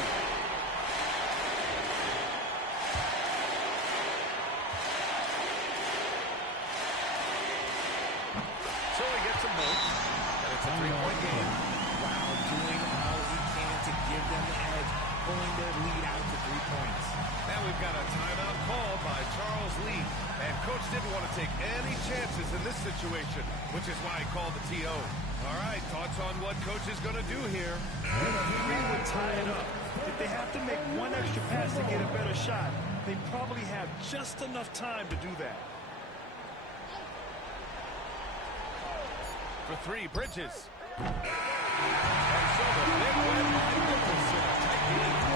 So he gets them both, and it's a 3-point game. Wow, doing all he can to give them the edge, pulling their lead out to 3 points. And we've got a timeout called by Charles Lee. And Coach didn't want to take any chances in this situation, which is why he called the TO. All right, thoughts on what Coach is going to do here? Three would tie it up. If they have to make one extra pass to get a better shot, they probably have just enough time to do that. For 3, Bridges. And so the big win by Memphis in a tight game.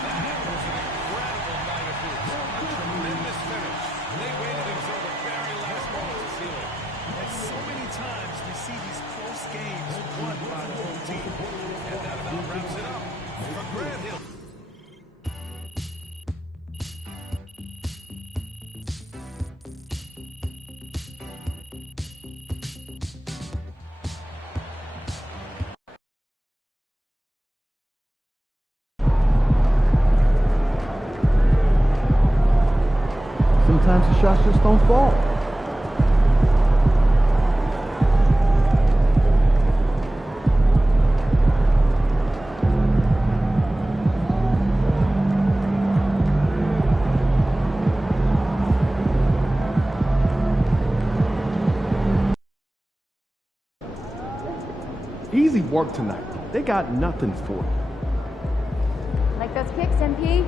That was an incredible night of hoops. A tremendous finish. They waited until the very last moment to seal it. And so many times we see these close games won by the home team. And that about wraps it up for Grant Hill. Sometimes the shots just don't fall. Easy work tonight. They got nothing for it. Like those kicks, MP?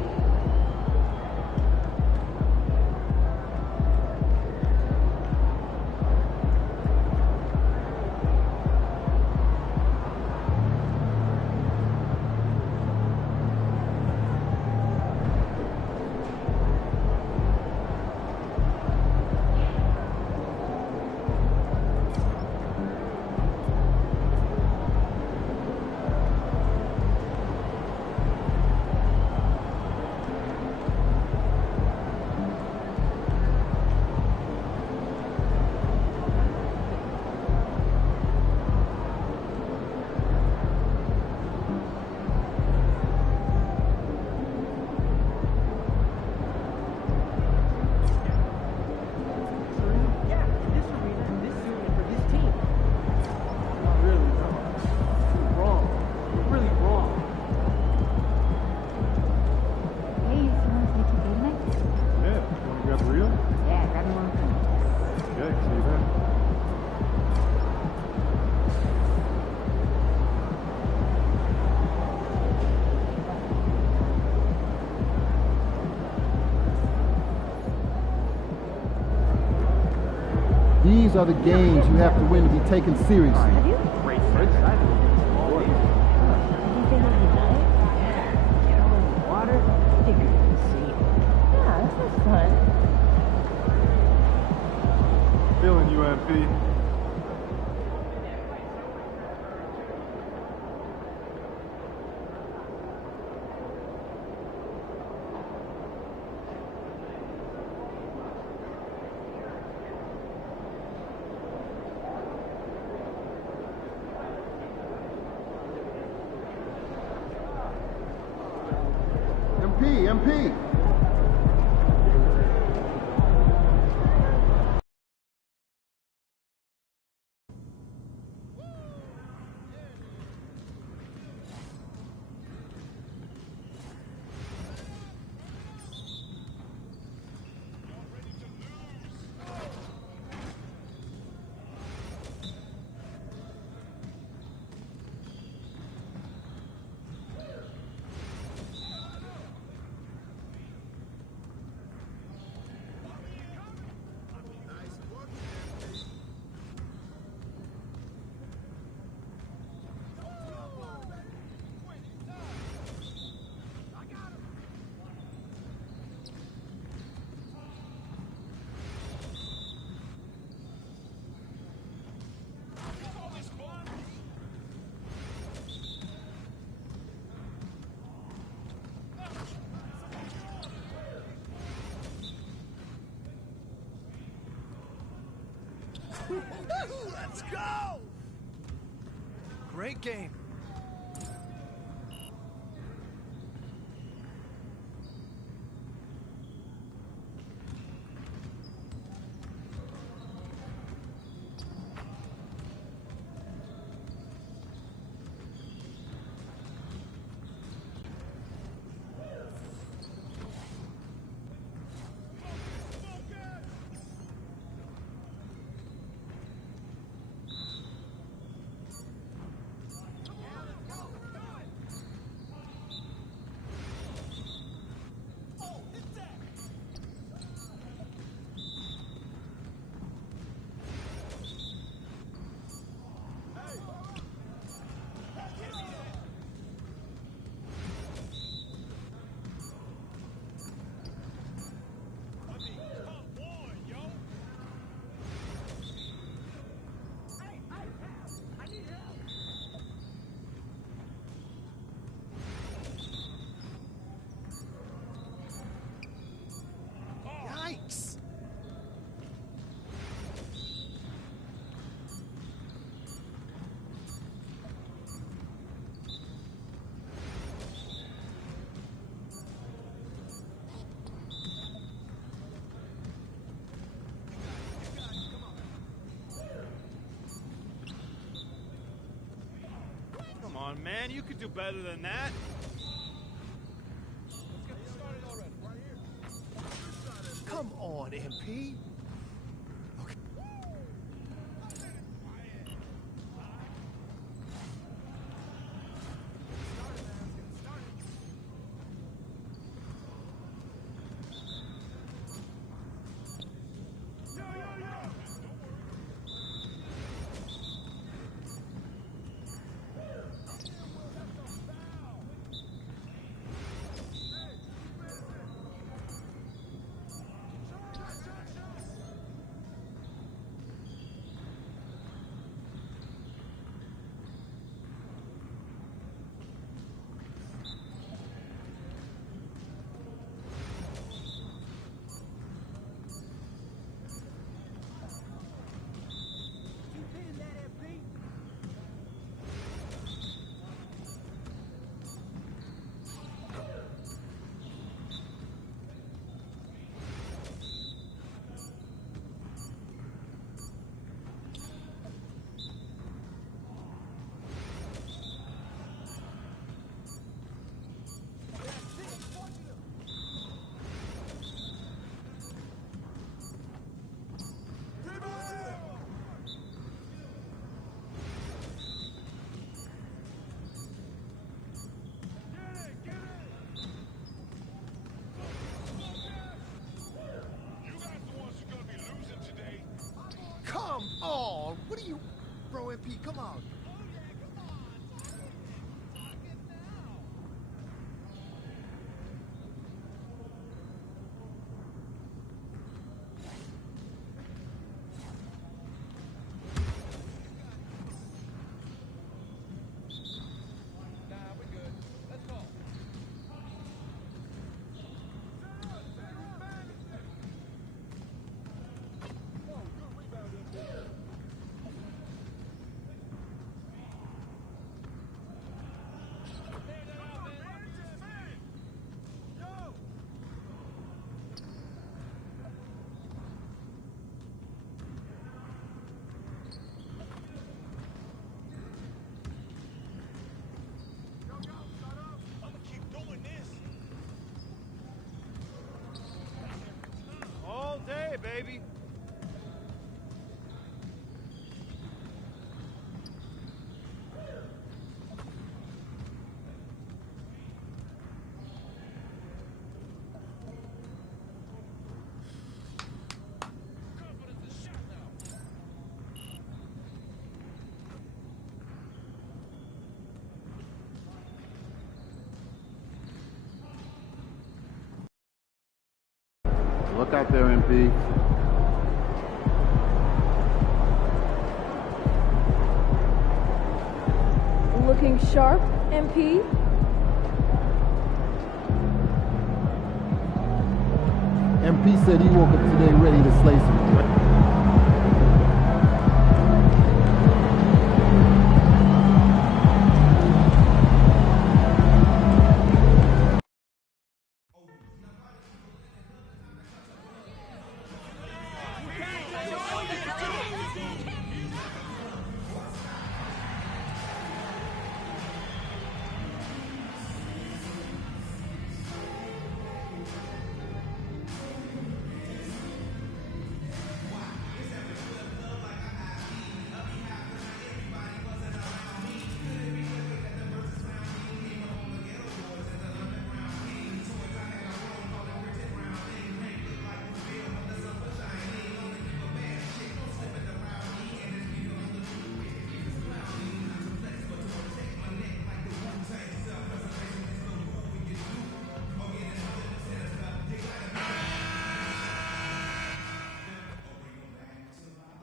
These are the games you have to win to be taken seriously. Have you? Great. Anything that you like? Yeah. Get on the water. Figure you can see. Yeah, this was fun. Feeling you, MP. MP. Let's go! Great game. Yikes! Come on, man. You could do better than that. Come on, MP. Come on! What are you... Bro, MP, come on. All day, baby. Look out there, MP. Looking sharp, MP? MP said he woke up today ready to slay some.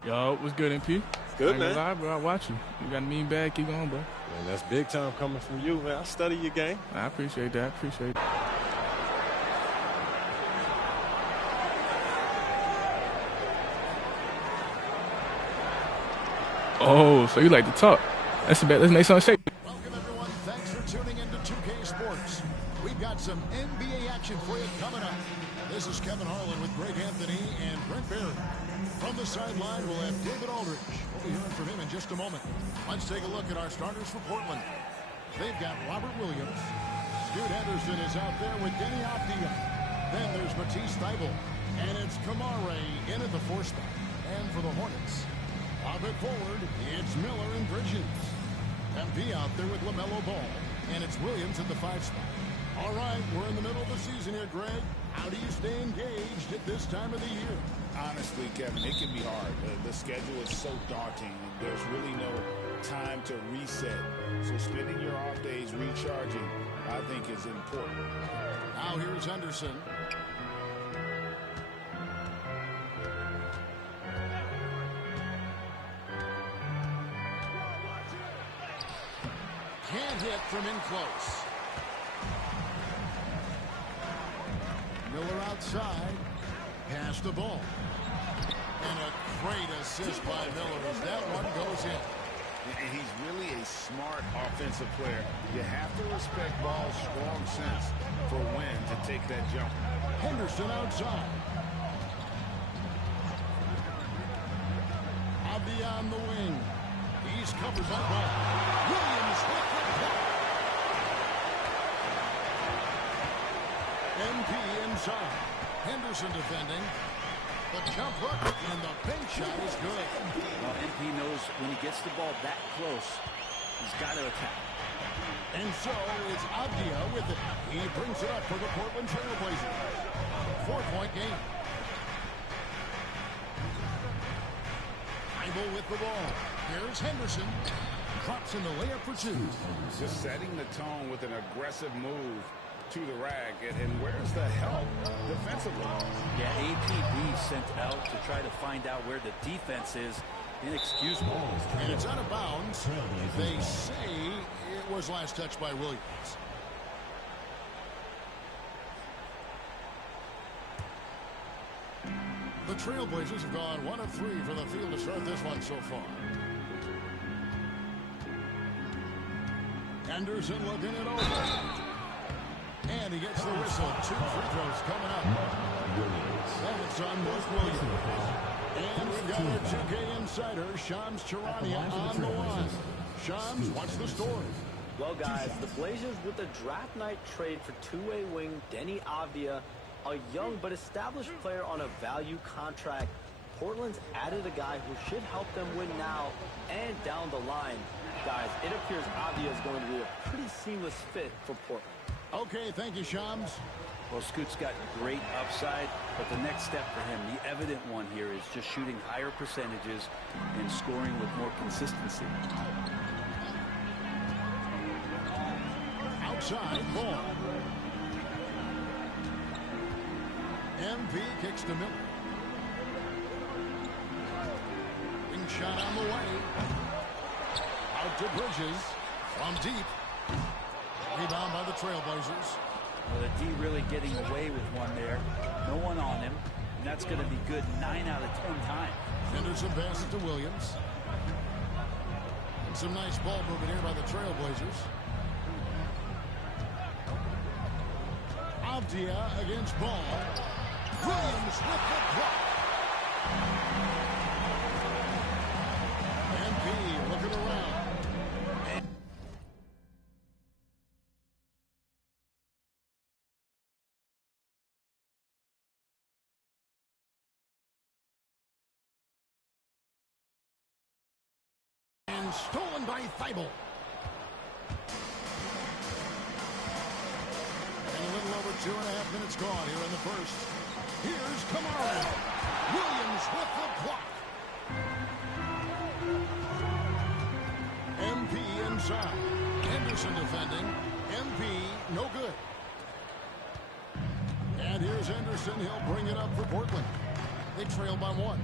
Yo, what's good, MP? Good, man. Lie, bro. I watch you. You got a mean bag. Keep going, bro. Man, that's big time coming from you, man. I study your game. I appreciate that. Oh, so you like to talk. That's bad. Let's make something shake. Welcome, everyone. Thanks for tuning in to 2K Sports. We've got some NBA action for you coming up. This is Kevin Harlan with Greg Anthony and Brent Barry. From the sideline, we'll have David Aldridge. We'll be hearing from him in just a moment. Let's take a look at our starters for Portland. They've got Robert Williams. Scoot Henderson is out there with Denny Avdia. Then there's Matisse Thybulle. And it's Kamare in at the 4 spot. And for the Hornets, up at forward, it's Miller and Bridges. MP out there with LaMelo Ball. And it's Williams at the 5 spot. All right, we're in the middle of the season here, Greg. How do you stay engaged at this time of the year? Honestly, Kevin, it can be hard. The schedule is so daunting, and there's really no time to reset. So spending your off days recharging, I think, is important. Now here's Henderson. Can't hit from in close. Miller outside. Pass the ball. And a great assist by Miller as that one goes in. And he's really a smart offensive player. You have to respect Ball's strong sense for when to take that jump. Henderson outside. Avdia on the wing. He's covered by Ball. Williams with the block. MP inside. Henderson defending. The jump hook and the bank shot is good. Well, MP knows when he gets the ball that close, he's got to attack. And so it's Avdia with it. He brings it up for the Portland Trail Blazers. 4-point game. Thybulle with the ball. Here's Henderson. Drops in the layup for 2. Just setting the tone with an aggressive move to the rack. And where's the help defensively? Yeah, APB sent out to try to find out where the defense is. Inexcusable. And it's out of bounds. They say it was last touched by Williams. The Trailblazers have gone 1 of 3 from the field to start this one so far. Henderson looking it over. And he gets the whistle. 2 free throws coming up. That's on Mark Williams. And we've got our 2K insider, Shams Charania, on the line. Shams, what's the story? Well, guys, the Blazers with the draft night trade for two-way wing Denny Avdia, a young but established player on a value contract. Portland's added a guy who should help them win now and down the line. Guys, it appears Avdia is going to be a pretty seamless fit for Portland. Okay, thank you, Shams. Well, Scoot's got great upside, but the next step for him, the evident one here, is just shooting higher percentages and scoring with more consistency. Outside ball. MP kicks to Miller. Wing shot on the way. Out to Bridges from deep. Rebound by the Trailblazers. Well, the D really getting away with one there. No one on him. And that's going to be good 9 out of 10 times. Henderson passes to Williams. And some nice ball movement here by the Trailblazers. Avdia against Ball. Williams with the block. MP looking around. And stolen by Thybulle. And a little over 2.5 minutes gone here in the first. Here's Kamara. Williams with the block. MP inside. Henderson defending. MP no good. And here's Henderson. He'll bring it up for Portland. They trail by 1.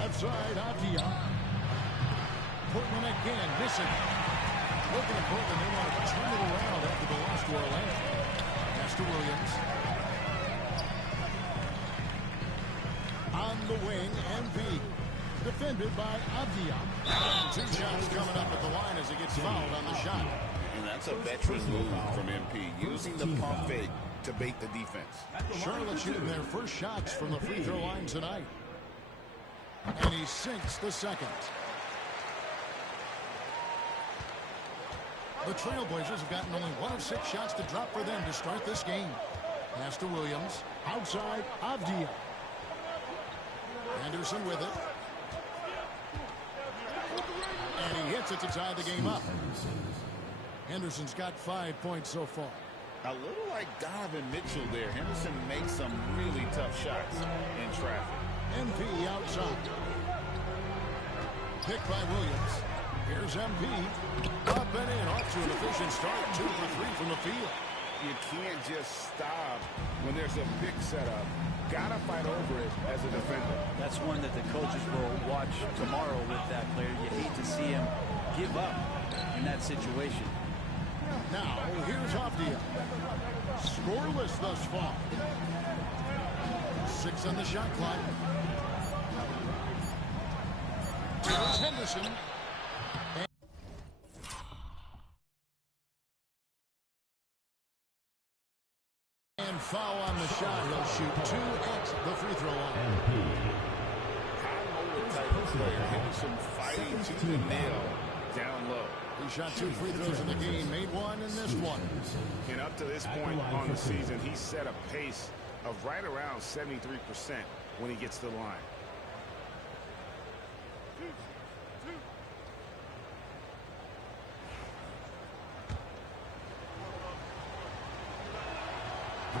Left side, Avdia. Portland again, missing. Looking at Portland, they want to turn it around after the loss to Orlando. Pass to Williams. On the wing, MP. Defended by Avdia. 2 shots coming up at the line as he gets fouled on the shot. And that's a veteran move from MP, using the pump fake to bait the defense. Charlotte shooting their first shots from the free throw line tonight. And he sinks the second. The Trailblazers have gotten only 1 of 6 shots to drop for them to start this game. Pass to Williams. Outside, Avdia. Anderson with it. And he hits it to tie the game up. Henderson's got 5 points so far. A little like Donovan Mitchell there. Henderson makes some really tough shots in traffic. MP outside. Picked by Williams. Here's MP. Up and in. Off to an efficient start. 2 for 3 from the field. You can't just stop when there's a big setup. Gotta fight over it as a defender. That's one that the coaches will watch tomorrow with that player. You hate to see him give up in that situation. Now, here's Avdia. Scoreless thus far. 6 on the shot clock. Here's Henderson. And foul on the shot. He'll shoot 2 at the free throw line. Henderson fighting tooth and nail down low. He shot 2 free throws in the game, made 1 and missed 1. And up to this point on the season, he's set a pace of right around 73% when he gets to the line.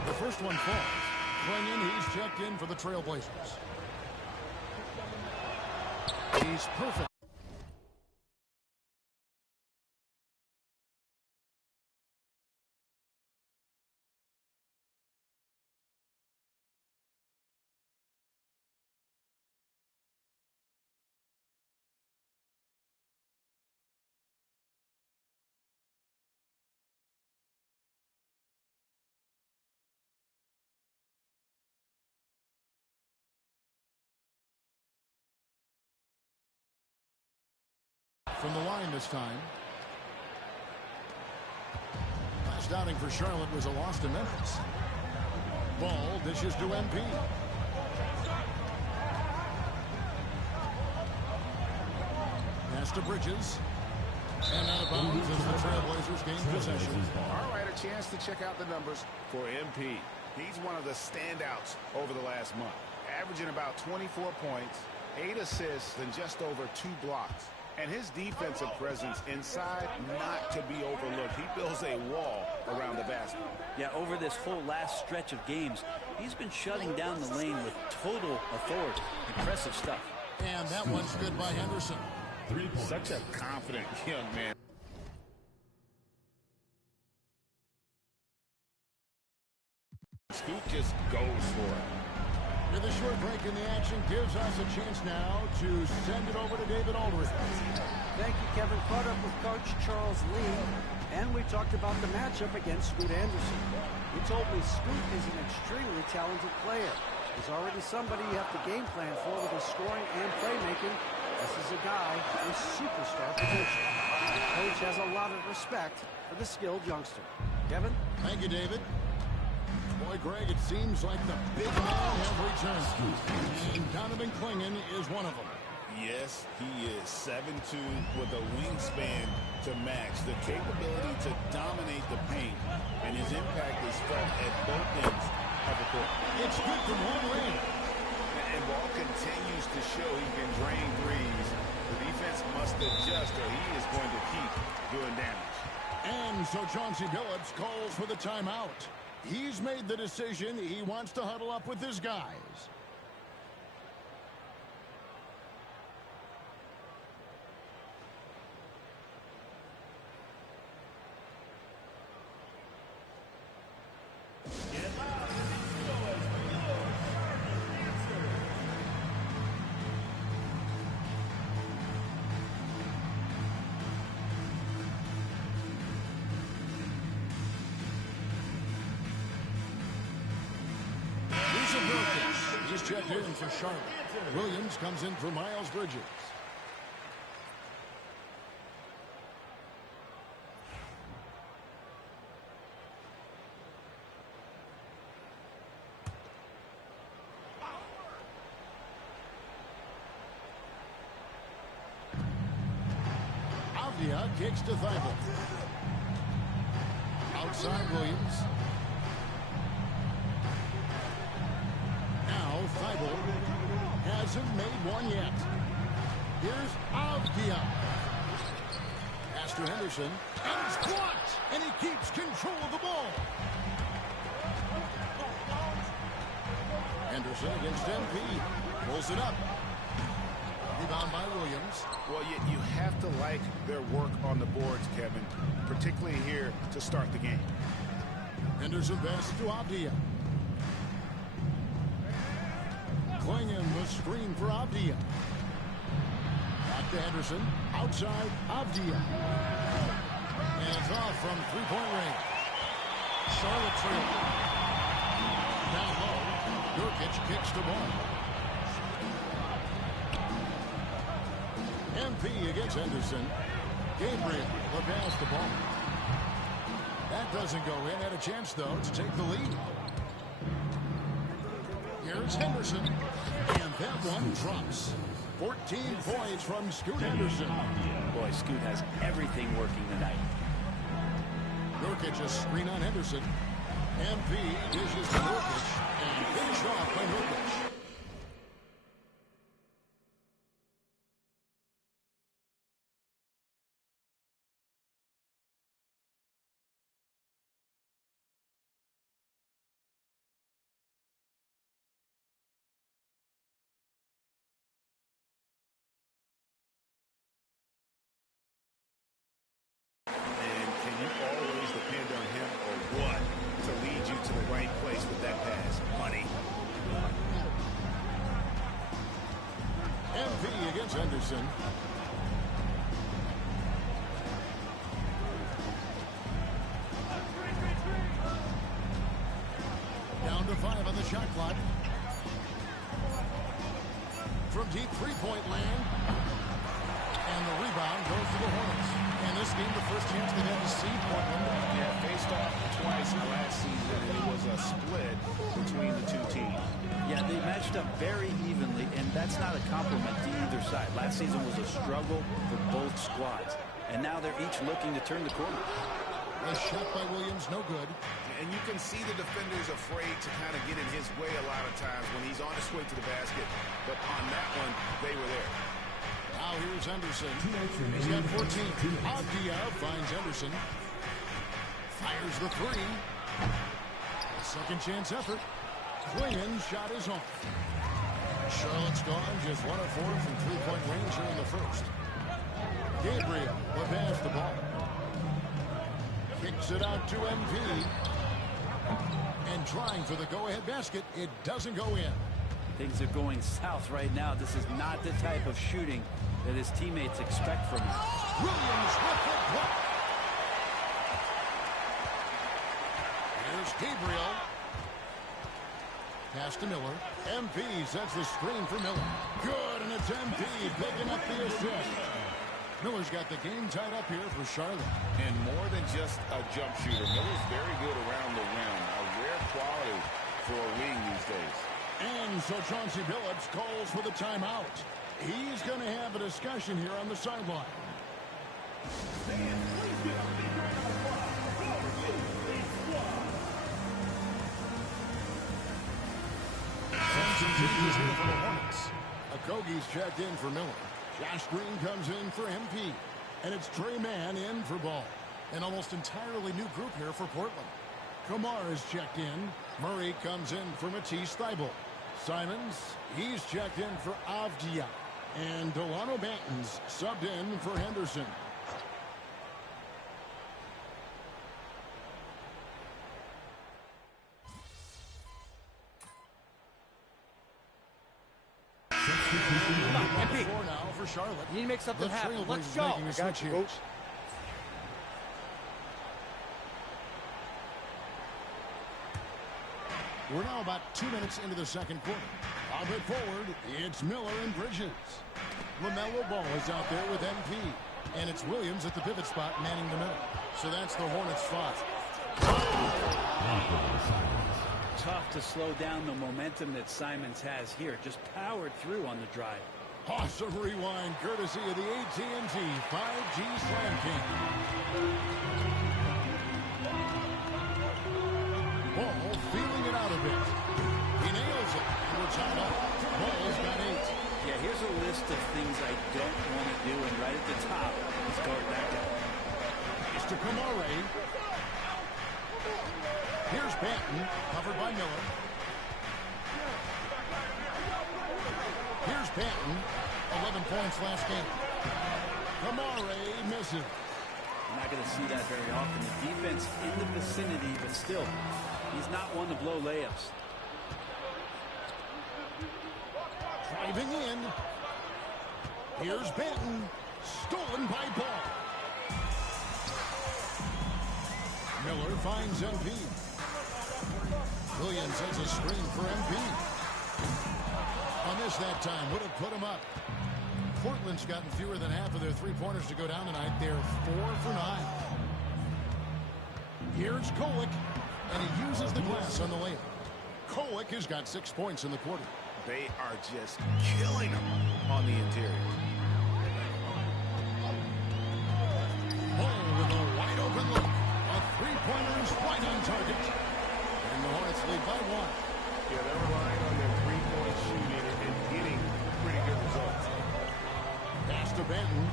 The first one falls. Clingan, he's checked in for the Trailblazers. He's perfect. From the line this time. Last outing for Charlotte was a loss to Memphis. Ball dishes to MP. Pass to Bridges. And out of bounds as the Trailblazers gain possession. All right, a chance to check out the numbers for MP. He's one of the standouts over the last month. Averaging about 24 points, 8 assists, and just over 2 blocks. And his defensive presence inside, not to be overlooked. He builds a wall around the basket. Yeah, over this whole last stretch of games, he's been shutting down the lane with total authority. Impressive stuff. And that one's good by Henderson. Such a confident young man. Scoop just goes for it. With a short break in the action gives us a chance now to send it over to David Aldridge. Thank you, Kevin. Caught up with Coach Charles Lee, and we talked about the matchup against Scoot Anderson. He told me Scoot is an extremely talented player. He's already somebody you have to game plan for with his scoring and playmaking. This is a guy with superstar potential. The coach has a lot of respect for the skilled youngster. Kevin? Thank you, David. Boy, Greg, it seems like the big men have returned. And Donovan Clingan is one of them. Yes, he is 7'2" with a wingspan to match, the capability to dominate the paint, and his impact is felt at both ends of the court. It's good from one lane. And Ball continues to show he can drain threes. The defense must adjust or he is going to keep doing damage. And so Chauncey Billups calls for the timeout. He's made the decision. He wants to huddle up with his guys. has checked in for Charlotte. Williams comes in for Miles Bridges. Kicks to Thibault. Outside Williams. Now Thibault hasn't made one yet. Here's Avdia. Pass to Henderson. And it's blocked. And he keeps control of the ball. Henderson against MP. Pulls it up. Rebound by Williams. Well, you have to like their work on the boards, Kevin, particularly here to start the game. Henderson passes to Avdia. Klingham the screen for Avdia. Back to Henderson. Outside Avdia. And it's off from three-point range. Charlotte trail. Down low. Nurkic kicks the ball. MP against Henderson. Gabriel will pass the ball. That doesn't go in. Had a chance, though, to take the lead. Here's Henderson. And that one drops. 14 points from Scoot Henderson. Boy, Scoot has everything working tonight. Nurkic a screen on Henderson. MP dishes to Nurkic. And finished off by Nurkic. Henderson. Down to 5 on the shot clock. From deep three-point land. And the rebound goes to the Hornets. And this game, the first chance they've had to see Portland. Yeah, faced off twice last season, and it was a split between the two teams. Yeah, they matched up very evenly, and that's not a compliment to either side. Last season was a struggle for both squads, and now they're each looking to turn the corner. A shot by Williams, no good. And you can see the defenders afraid to kind of get in his way a lot of times when he's on his way to the basket. But on that one, they were there. Now here's Henderson. He's got 14. Avdia finds Henderson. Fires the three. A second chance effort. Klingham shot is off. Charlotte's gone just 1 of 4 from three-point range here in the first. Gabriel will pass the ball. Kicks it out to MP. And trying for the go-ahead basket. It doesn't go in. Things are going south right now. This is not the type of shooting that his teammates expect from him. Williams with the block. Here's Gabriel. Pass to Miller. MP sets the screen for Miller. Good, and it's MP picking up the assist. Miller's got the game tied up here for Charlotte. And more than just a jump shooter, Miller's very good around the rim. A rare quality for a wing these days. And so Chauncey Billups calls for the timeout. He's going to have a discussion here on the sideline. Changes here for the Hornets. Okogie's checked in for Miller. Josh Green comes in for MP. And it's Trey Mann in for Ball. An almost entirely new group here for Portland. Kumar is checked in. Murray comes in for Matisse Thybulle. Simons, he's checked in for Avdia. And Delano Banton's subbed in for Henderson. MP. Now for Charlotte. You need to make something happen. Let's Trailblazers go. making a switch here. We're now about 2 minutes into the second quarter. Lob it forward. It's Miller and Bridges. LaMelo Ball is out there with MP. And it's Williams at the pivot spot manning the middle. So that's the Hornets' spot. Tough to slow down the momentum that Simons has here. Just powered through on the drive. Awesome rewind courtesy of the AT&T 5G Slam King. Ball feeling it out a bit. He nails it. And we're tied up. Ball's got 8. Yeah, here's a list of things I don't want to do, and right at the top is guard that guy. Mr. Kamare. Here's Banton, covered by Miller. Here's Banton, 11 points last game. Kamare misses. You're not going to see that very often. The defense in the vicinity, but still, he's not one to blow layups. Driving in. Here's Banton. Stolen by Ball. Miller finds MP. Williams has a screen for MP. On this that time would have put him up. Portland's gotten fewer than half of their three-pointers to go down tonight. They're 4 for 9. Here's Kolek, and he uses the glass on the layup. Kolek has got 6 points in the quarter. They are just killing them on the interior. Ball with a wide open look. A three-pointer is right on target. And the Hornets lead by 1. Yeah, they're relying on their three-point shooting and getting pretty good results. Pass to Banton.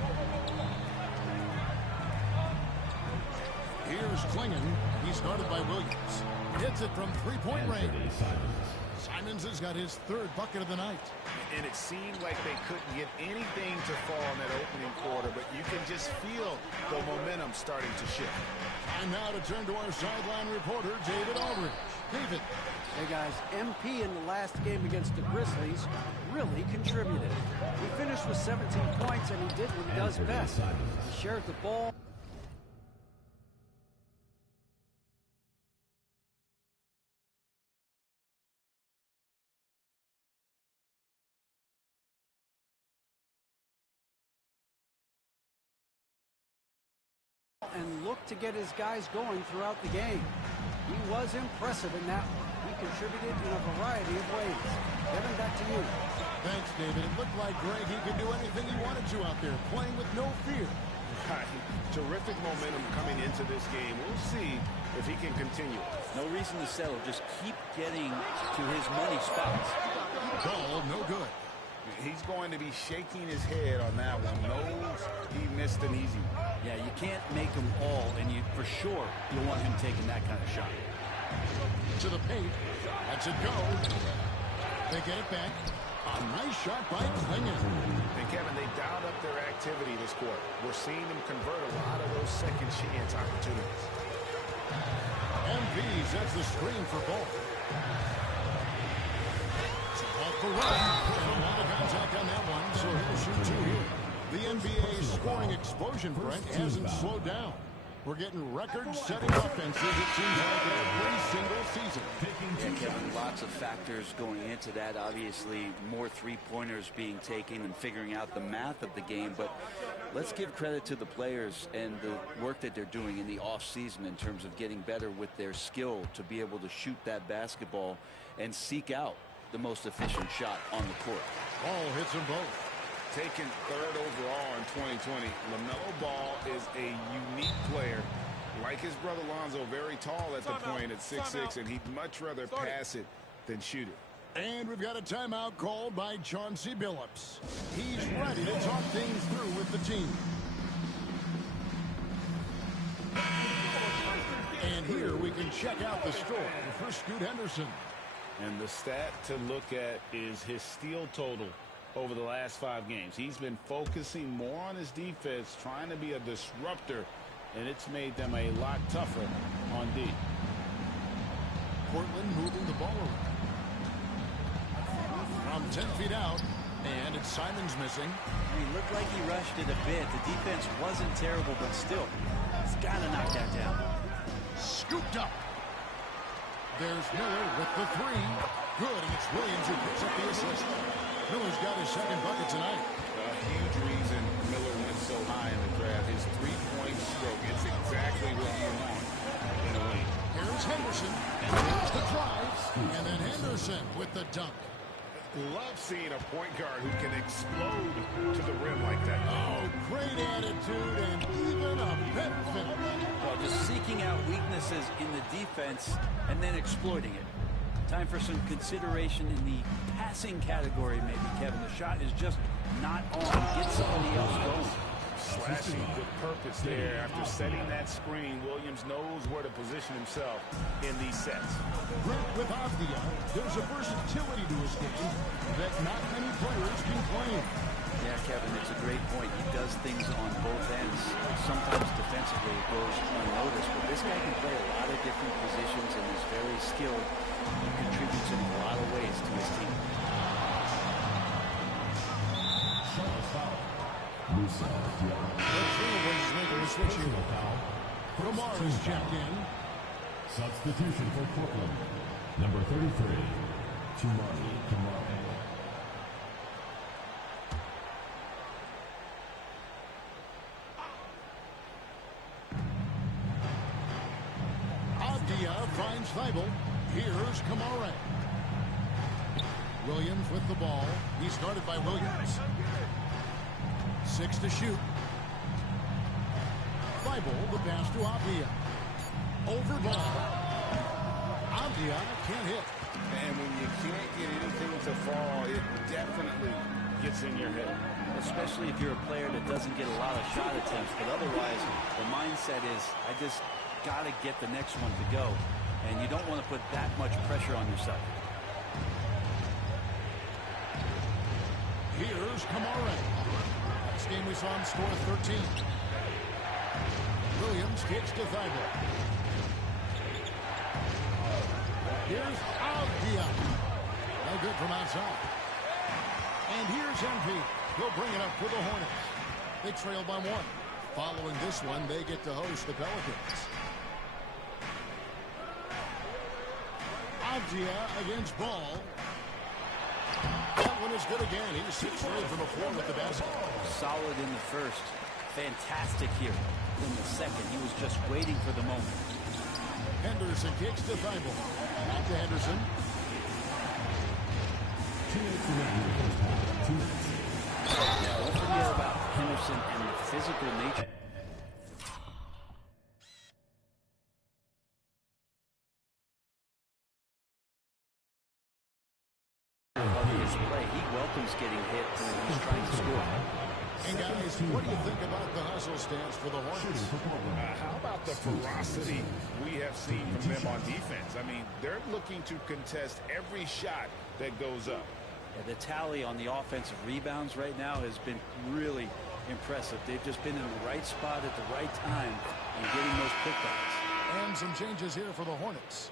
Here's Klingon. He's guarded by Williams. Hits it from three-point range. Simons has got his 3rd bucket of the night. And it seemed like they couldn't get anything to fall in that opening quarter, but you can just feel the momentum starting to shift. And now to turn to our sideline reporter, David Aldridge. David. Hey, guys, MP in the last game against the Grizzlies really contributed. He finished with 17 points, and he did what he does best. He shared the ball. And look to get his guys going throughout the game. He was impressive in that one. He contributed in a variety of ways. Kevin, back to you. Thanks, David. It looked like Greg, he could do anything he wanted to out there, playing with no fear. Terrific momentum coming into this game. We'll see if he can continue. No reason to settle. Just keep getting to his money spots. Ball, no good. He's going to be shaking his head on that one. Knows he missed an easy one. Yeah, you can't make them all, and you for sure you want him taking that kind of shot. To the paint. Lets it go. They get it back. A nice shot by Klingon. And Kevin, they dialed up their activity this quarter. We're seeing them convert a lot of those second chance opportunities. MP sets the screen for Ball. Off the run. And a lot of contact on that one, so he'll shoot 2 here. The NBA scoring explosion, Brent, hasn't slowed down. We're getting record-setting offenses, it seems like, every single season. Yeah, Kevin, lots of factors going into that. Obviously, more three-pointers being taken and figuring out the math of the game. But let's give credit to the players and the work that they're doing in the off-season in terms of getting better with their skill to be able to shoot that basketball and seek out the most efficient shot on the court. Ball hits them both. Taken 3rd overall in 2020, LaMelo Ball is a unique player. Like his brother Lonzo, very tall at the point at 6'6", and he'd much rather pass it than shoot it. And we've got a timeout called by Chauncey Billups. He's ready to talk things through with the team. And here we can check out the score for Scoot Henderson. And the stat to look at is his steal total over the last 5 games. He's been focusing more on his defense, trying to be a disruptor, and it's made them a lot tougher on D. Portland moving the ball around. From 10 feet out, and it's Simons missing. He looked like he rushed it a bit. The defense wasn't terrible, but still, he's got to knock that down. Scooped up. There's Miller with the three. Good, and it's Williams who picks up the assist. Miller's got his second bucket tonight. A huge reason Miller went so high in the draft. His three-point stroke. It's exactly what you want in a wing. Here's Henderson. And there's the drive. And then Henderson with the dunk. Love seeing a point guard who can explode to the rim like that. Oh, great attitude and even a pet finish. Well, just seeking out weaknesses in the defense and then exploiting it. Time for some consideration in the passing category, maybe, Kevin. The shot is just not on. Get somebody else going. Slashing with purpose there. After setting that screen, Williams knows where to position himself in these sets. With Avdia, there's a versatility to his game that not many players can claim. Yeah, Kevin, it's a great point. He does things on both ends. Sometimes defensively it goes unnoticed, but this guy can play a lot of different positions and is very skilled and contributes in a lot of ways to his team. The Trailblazers making a switch here. Kamara's checked in. Substitution for Portland. Number 33, Chumani Kamara. Avdia finds Thibault. Here's Kamara. Williams with the ball. He started by Williams. 6 to shoot. Thibault, the pass to Avdia. Over ball. Avdia can't hit. And when you can't get anything to fall, it definitely gets in your head. Especially if you're a player that doesn't get a lot of shot attempts, but otherwise the mindset is, I just got to get the next one to go. And you don't want to put that much pressure on yourself. Here's Kamara. Last game we saw him score 13. Williams kicks to Thibault. Here's Avdia. No good from outside. And here's MP. He'll bring it up for the Hornets. They trail by 1. Following this one, they get to host the Pelicans. Avdia against Ball. That one is good again. He's 6 straight from the floor with the basket. Solid in the first. Fantastic here in the second. He was just waiting for the moment. Henderson kicks to Thibault. Back to Henderson. Don't forget about Henderson and the physical nature. He welcomes getting hit when he's trying to score. And guys, what do you think about the hustle stance for the Hornets? How about the ferocity we have seen from them on defense? I mean, they're looking to contest every shot that goes up. Yeah, the tally on the offensive rebounds right now has been really impressive. They've just been in the right spot at the right time and getting those putbacks. And some changes here for the Hornets.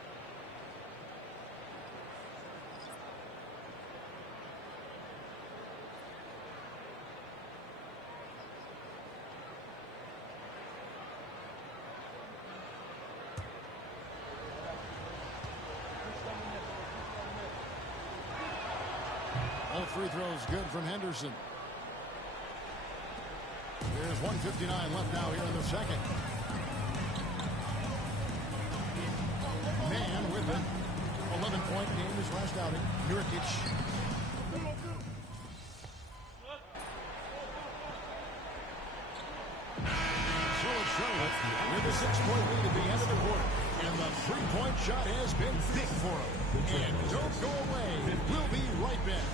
All free throws good from Henderson. There's 1:59 left now here in the second. Man with it. 11-point game his last outing. Nurkic. So it's Charlotte with a 6-point lead at the end of the quarter. And the three-point shot has been big for him. And don't go away. We'll be right back.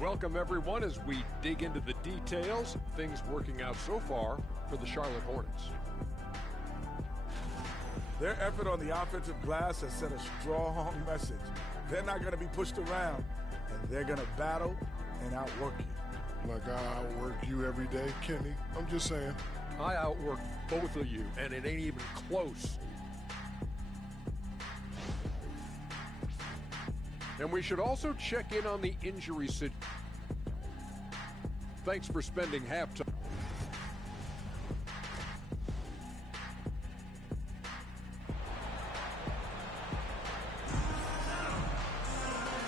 Welcome, everyone, as we dig into the details of things working out so far for the Charlotte Hornets. Their effort on the offensive glass has sent a strong message. They're not going to be pushed around, and they're going to battle and outwork you. Like I outwork you every day, Kenny. I'm just saying. I outwork both of you, and it ain't even close. And we should also check in on the injury situation. Thanks for spending halftime.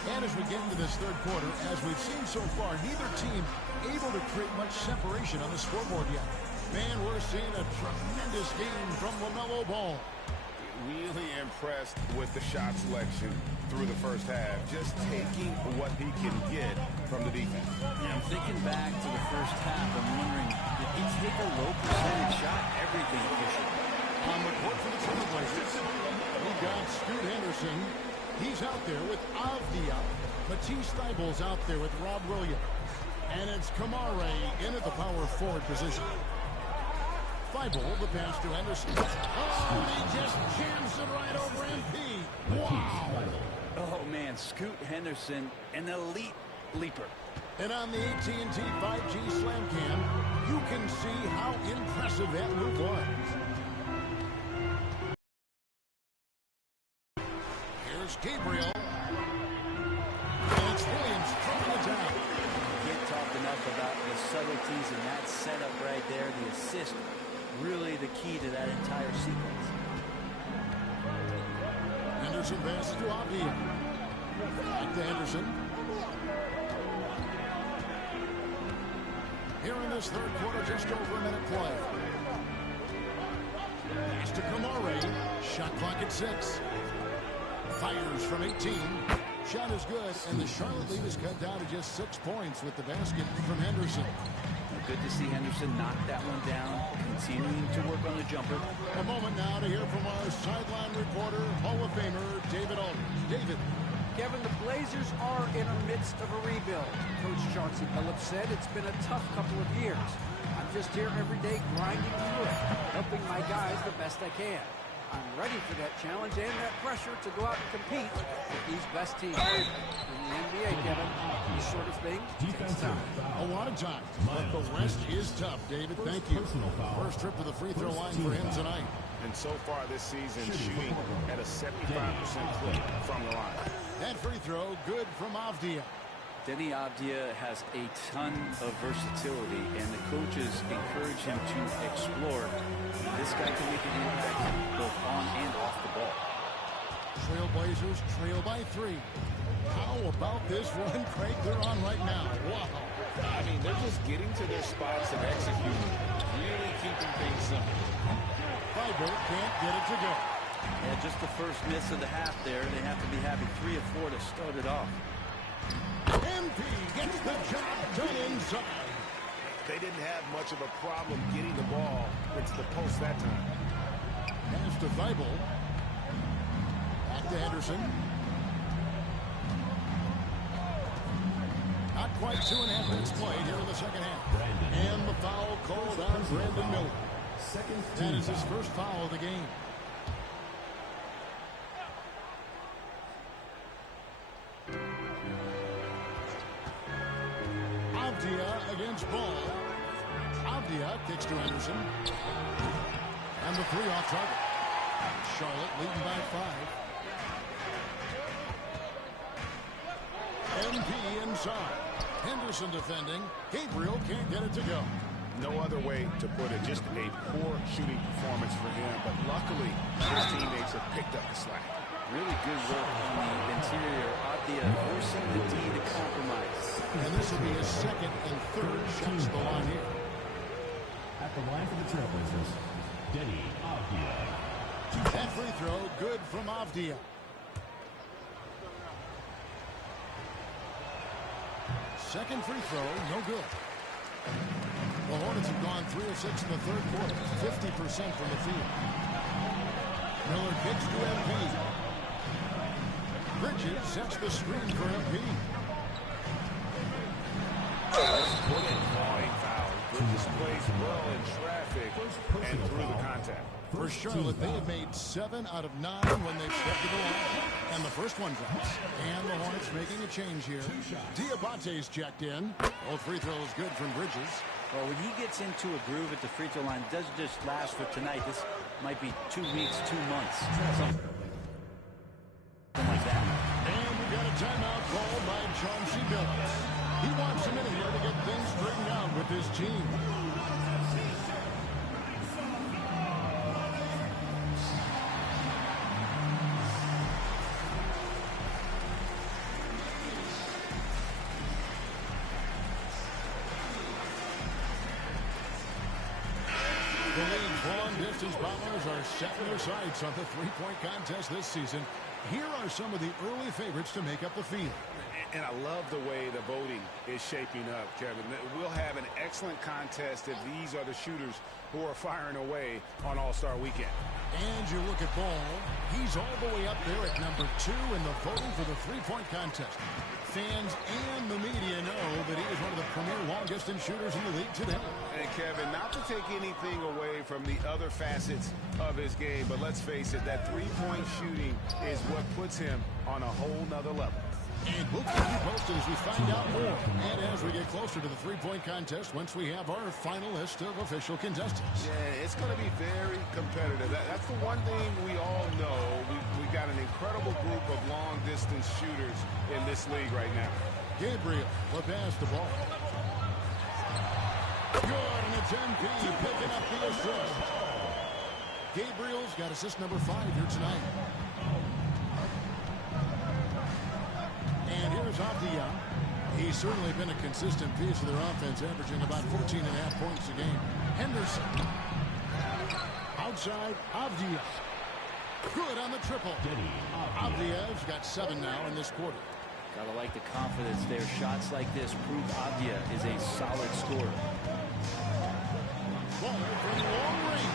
And as we get into this third quarter, as we've seen so far, neither team able to create much separation on the scoreboard yet. Man, we're seeing a tremendous game from LaMelo Ball. Really impressed with the shot selection through the first half. Just taking what he can get from the defense. Yeah, I'm thinking back to the first half. I'm wondering, did he take a low percentage shot? Everything efficient. On the court for the Trailblazers, we've got Scoot Henderson. He's out there with Avdia. Matisse Thybulle's out there with Rob Williams. And it's Kamare in at the power forward position. Thybulle, the pass to Henderson. Oh, he just jams it right over MP. Wow. Oh, man, Scoot Henderson, an elite leaper. And on the AT&T 5G Slam Cam, you can see how impressive that move was. Here's Gabriel. And it's Williams throwing it down. Can't talk enough about the subtleties in that setup right there. The assist, really the key to that entire sequence. Henderson passes to Avdia. Back to Henderson. Here in this third quarter, just over a minute play. Pass to Kamare. Shot clock at 6. Fires from 18. Shot is good, and the Charlotte lead is cut down to just 6 points with the basket from Henderson. Good to see Henderson knock that one down, continuing to work on the jumper. A moment now to hear from our sideline reporter, Hall of Famer David Aldridge. David. Kevin, the Blazers are in the midst of a rebuild. Coach Chauncey Billups said it's been a tough couple of years. I'm just here every day grinding through it, helping my guys the best I can. I'm ready for that challenge and that pressure to go out and compete with these best teams. In the NBA, Kevin, this sort of thing takes time. A lot of time, but the West is tough, David. Thank you. First trip to the free throw line for him tonight. And so far this season, shooting at a 75% clip from the line. That free throw, good from Avdia. Denny Avdia has a ton of versatility, and the coaches encourage him to explore. This guy can make an impact both on and off the ball. Trailblazers trail by 3. How about this run, Craig, they're on right now? Wow. I mean, they're just getting to their spots and executing. Really keeping things simple. Thybulle can't get it to go. Yeah, just the first miss of the half there. They have to be having 3 or 4 to start it off. MP gets the job done inside. They didn't have much of a problem getting the ball into the post that time. Pass to Thybulle. Back to Henderson. Not quite 2.5 minutes played here in the second half. And the foul called on Brandon Miller. That is his first foul of the game. Avdia against Ball. Avdia kicks to Henderson. And the 3 off target. Charlotte leading by 5. MP inside. Henderson defending. Gabriel can't get it to go. No other way to put it. Just a poor shooting performance for him. But luckily, his teammates have picked up the slack. Really good work on the interior. Avdia forcing the D to compromise. And this will be his second and third shots to the line here. At the line for the Trailblazers, Denny Avdia. That free throw, good from Avdia. Second free throw, no good. The Hornets have gone 3 of 6 in the third quarter, 50% from the field. Miller kicks to MP. Bridges sets the screen for MP. Foul. Bridges plays well in traffic and through the contact. For Charlotte, they have made 7 out of 9 when they've stepped to the line. And the first one drops. And the Hornets making a change here. Diabate's checked in. Both free throws good from Bridges. Well, when he gets into a groove at the free throw line, it doesn't just last for tonight. This might be 2 weeks, 2 months. Something like that. And we got a timeout called by Chauncey Billups. He wants a minute here to get things straightened out with his team. The league's long-distance bombers are setting their sights on the three-point contest this season. Here are some of the early favorites to make up the field. And I love the way the voting is shaping up, Kevin. We'll have an excellent contest if these are the shooters who are firing away on All-Star Weekend. And you look at Ball. He's all the way up there at number 2 in the voting for the three-point contest. Fans and the media know that he is one of the premier long-distance shooters in the league today. And Kevin, not to take anything away from the other facets of his game, but let's face it, that three-point shooting is what puts him on a whole nother level. And we'll keep you posted as we find out more. And as we get closer to the three-point contest, once we have our final list of official contestants. Yeah, it's going to be very competitive. That's the one thing we all know. We've got an incredible group of long-distance shooters in this league right now. Gabriel will pass the ball. Good, and it's MP picking up the assist. Gabriel's got assist number 5 here tonight. And here's Avdia. He's certainly been a consistent piece of their offense, averaging about 14.5 points a game. Henderson. Outside, Avdia. Good on the triple. Avdia's got 7 now in this quarter. Gotta like the confidence there. Shots like this prove Avdia is a solid scorer. Ball from long range.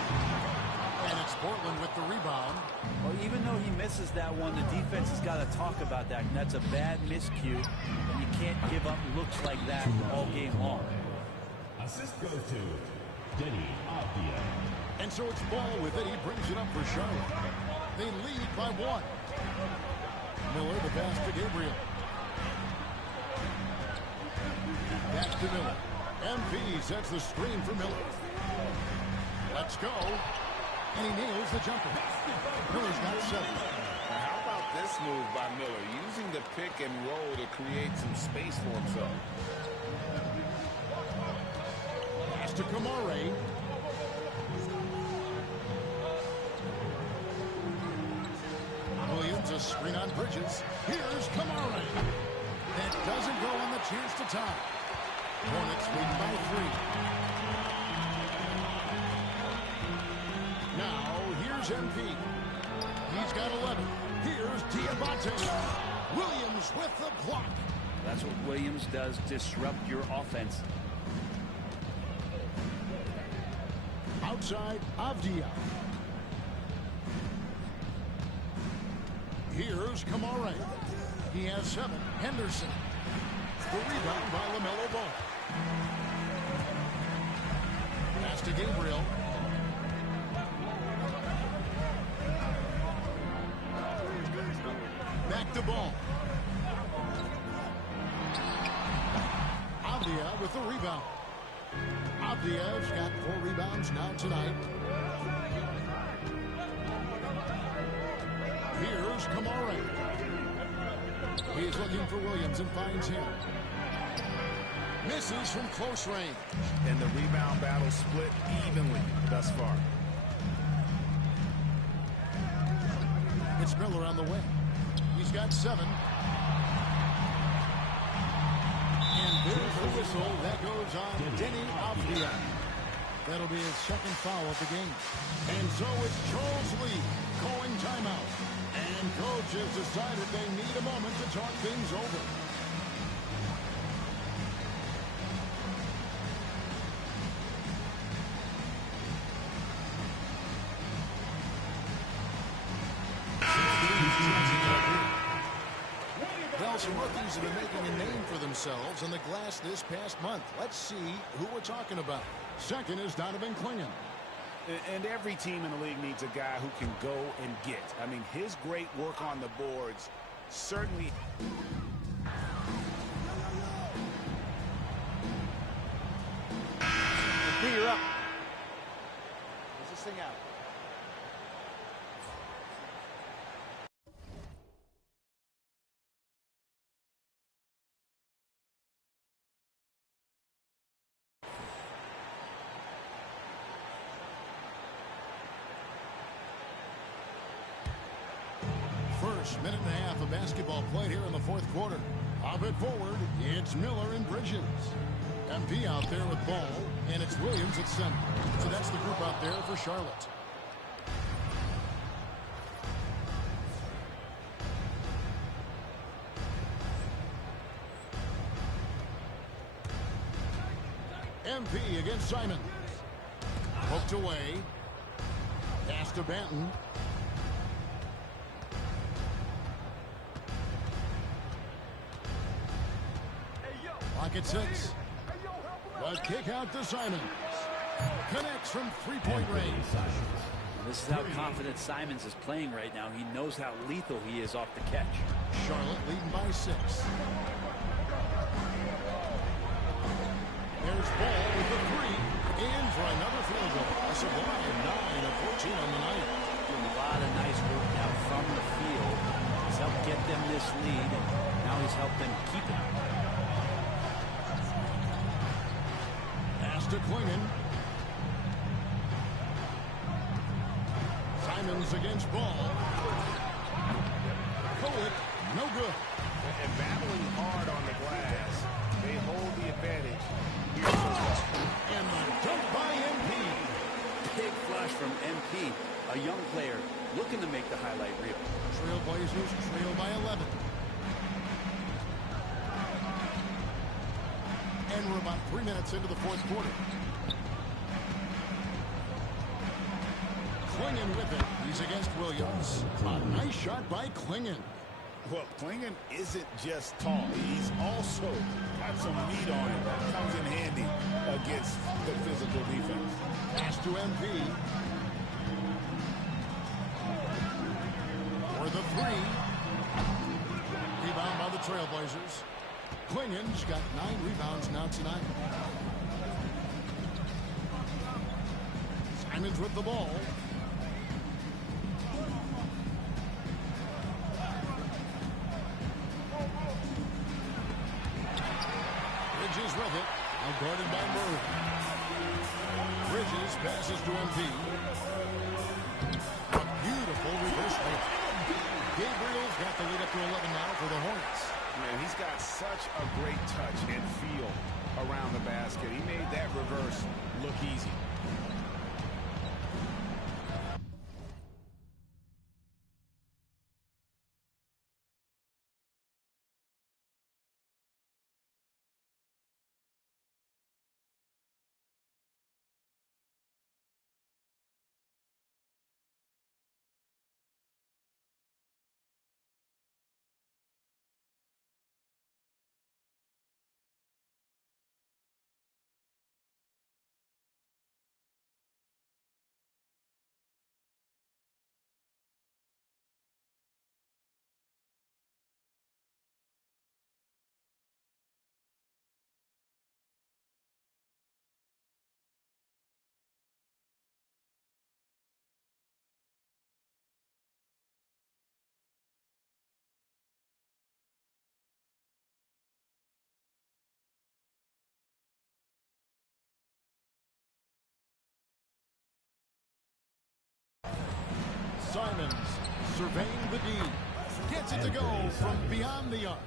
And it's Portland with the rebound. Well, even though he misses that one, the defense has got to talk about that. And that's a bad miscue. And you can't give up looks like that all game long. Assist goes to Denny Avdia. And so it's Ball with it. He brings it up for Charlotte. They lead by 1. Miller, the pass to Gabriel. Back to Miller. MP sets the screen for Miller. Let's go. And he nails the jumper. Miller's got 7. Now, how about this move by Miller? Using the pick and roll to create some space for himself. Pass to Kamare. Williams, a screen on Bridges. Here's Kamare. That doesn't go on the chance to tie. Hornets lead by 3. Now, here's MP. He's got 11. Here's Diabate. Williams with the block. That's what Williams does, disrupt your offense. Outside, Avdia. Here's Kamare. He has 7. Henderson. The rebound by LaMelo Ball. Pass to Gabriel. Back to Ball. Avdia with the rebound. Avdia's got 4 rebounds now tonight. Here's Kamare. He's looking for Williams and finds him. Misses from close range. And the rebound battle split evenly thus far. It's Miller on the wing. He's got 7. And there's the whistle. That goes on Denny Avdia. That'll be his 2nd foul of the game. And so it's Charles Lee calling timeout. And coach has decided they need a moment to talk things over. Well, some rookies have been making a name for themselves on the glass this past month. Let's see who we're talking about. Second is Donovan Clingan. And every team in the league needs a guy who can go and get. I mean, his great work on the boards certainly... You're up. Close this thing out. First minute and a half of basketball played here in the fourth quarter. Off it forward, it's Miller and Bridges. MP out there with ball, and it's Williams at center. So that's the group out there for Charlotte. MP against Simon. Hooked away. Pass to Banton. Lock at 6. The kick out to Simons. Connects from three-point range. This is how confident Simons is playing right now. He knows how lethal he is off the catch. Charlotte leading by 6. There's Ball with the 3. In for another field goal. A sublime 9 of 14 on the night. Doing a lot of nice work now from the field. He's helped get them this lead, and now he's helped them keep it. Pass to Klingon. Simons against Ball. Kowick, no good. And battling hard on the glass, they hold the advantage. Here's the ball. And the dunk by MP. Big flush from MP, a young player looking to make the highlight reel. Trailblazers trail by 11. And we're about 3 minutes into the fourth quarter. Klingon with it. He's against Williams. A nice shot by Klingon. Well, Klingon isn't just tall. He's also got some meat on him that comes in handy against the physical defense. Pass to MP. For the 3. Rebound by the Trailblazers. Klingon's got 9 rebounds now tonight. Simons with the ball. Bridges with it. Now guarded by Murray. Bridges passes to MP. A beautiful reverse layup. Gabriel's got the lead up to 11 now for the Hornets. Man, he's got such a great touch and feel around the basket. He made that reverse look easy. Simons surveying the D. Gets it to go from beyond the arc.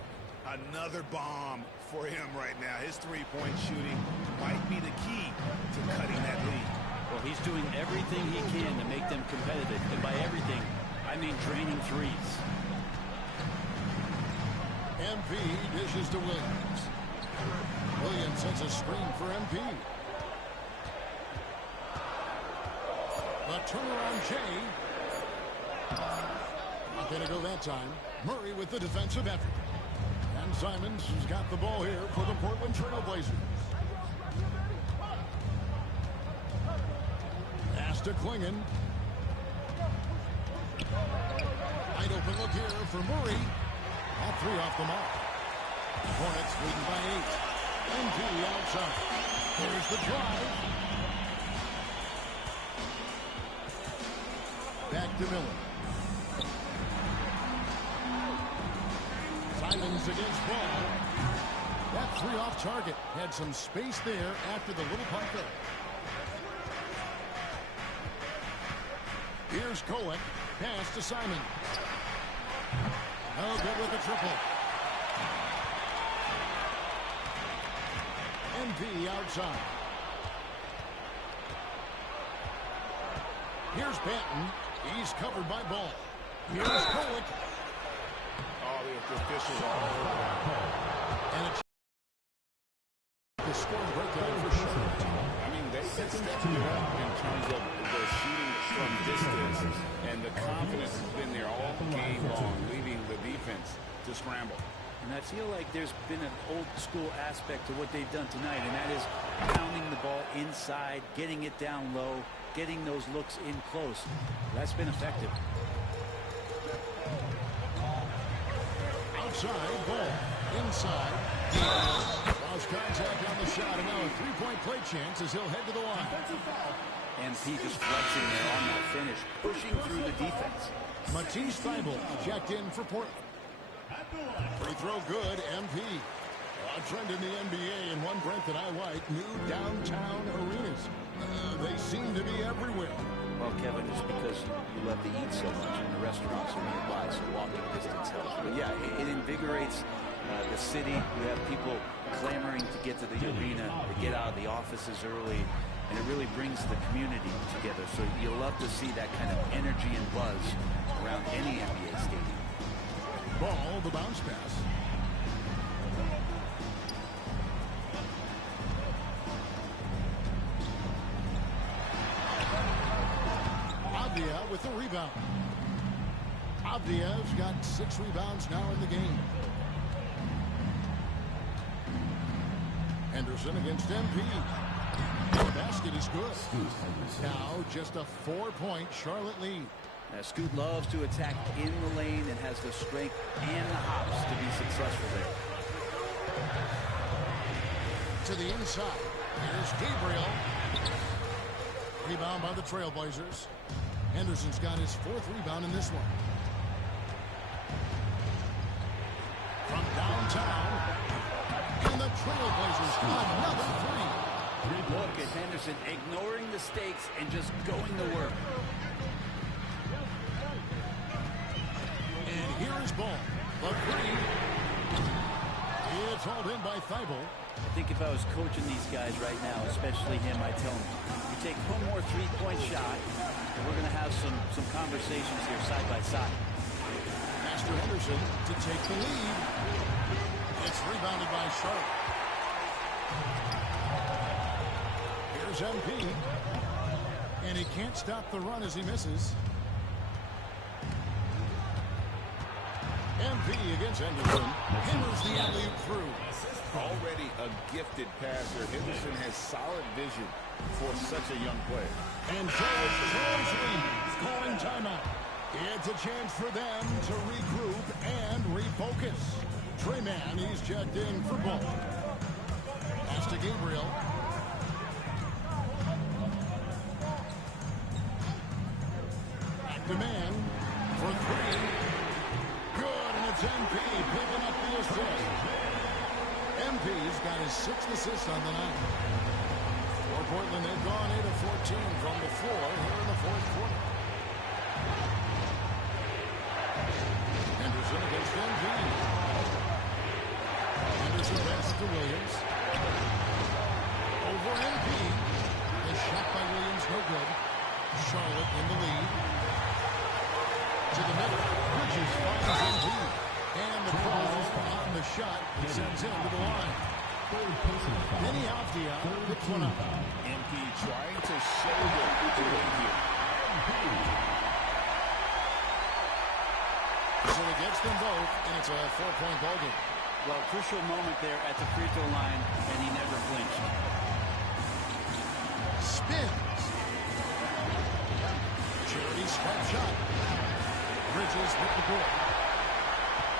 Another bomb for him right now. His three-point shooting might be the key to cutting that lead. Well, he's doing everything he can to make them competitive. And by everything, I mean draining threes. MP dishes to Williams. Williams sets a screen for MP. The turnaround Jay. Not going to go that time. Murray with the defensive effort. And Simons has got the ball here for the Portland Trailblazers. Pass to Klingon. Wide open look here for Murray. All three off the mark. Hornets leading by 8. MP outside. Here's the drive. Back to Miller. Simons against Ball. That three off target. Had some space there after the little punt there. Here's Cohen. Pass to Simon. No good with the triple. MP outside. Here's Banton. He's covered by Ball. Here's Cohen. Oh, the officials are all over that. And the scoring breakdown for sure. I mean, they've been stepping it up in terms of their shooting from distance, and the confidence has been there all game long, leaving the defense to scramble. And I feel like there's been an old school aspect to what they've done tonight, and that is pounding the ball inside, getting it down low, getting those looks in close. That's been effective. Outside, Ball. Inside. Lost contact on the shot, and now a three-point play chance as he'll head to the line. MP just flexing there on that finish, pushing through the defense. Matisse Thybulle checked in for Portland. Free throw good, MP. A trend in the NBA and one, Brent, that I like, new downtown arenas. They seem to be everywhere. Well, Kevin, it's because you love to eat so much and the restaurants are nearby, so walking distance helps. But yeah, it invigorates the city. We have people clamoring to get to the arena, to get out of the offices early, and it really brings the community together. So you love to see that kind of energy and buzz around any NBA stadium. Ball, the bounce pass. Avdia with the rebound. Avdia's got 6 rebounds now in the game. Henderson against MP. The basket is good. Now just a 4-point Charlotte lead. Scoot loves to attack in the lane and has the strength and the hops to be successful there. To the inside. Here's Gabriel. Rebound by the Trailblazers. Henderson's got his 4th rebound in this one. From downtown. And the Trailblazers another 3. Look at Henderson ignoring the stakes and just going to work. And here is Ball. The 3. It's hauled in by Thybulle. I think if I was coaching these guys right now, especially him, I'd tell him, you take one more three-point shot, and we're going to have some conversations here side by side. Master Henderson to take the lead. It's rebounded by Charlotte. Here's MP. And he can't stop the run as he misses. MP against Henderson. Hammers the alley-oop through. Already a gifted passer, Henderson has solid vision for such a young player. And Charles Lee calling timeout. It's a chance for them to regroup and refocus. Trey Mann, he's checked in for Ball. Pass to Gabriel. Back to Mann for 3. Good, and it's MP picking up the assist. MP's got his 6th assist on the night. For Portland, they've gone 8 of 14 from the floor here in the 4th quarter. Henderson against MP. Henderson passes to Williams. Over MP. The shot by Williams, no good. Charlotte in the lead. To the middle. Bridges finds MP. And the call on the shot that sends him to the line. Denny Avdia picks one up. MP trying to shoulder the way here. So he gets them both, and it's a 4-point ball game. Well, crucial moment there at the free throw line, and he never flinched. Spins. charity swipe shot. Bridges with the goal.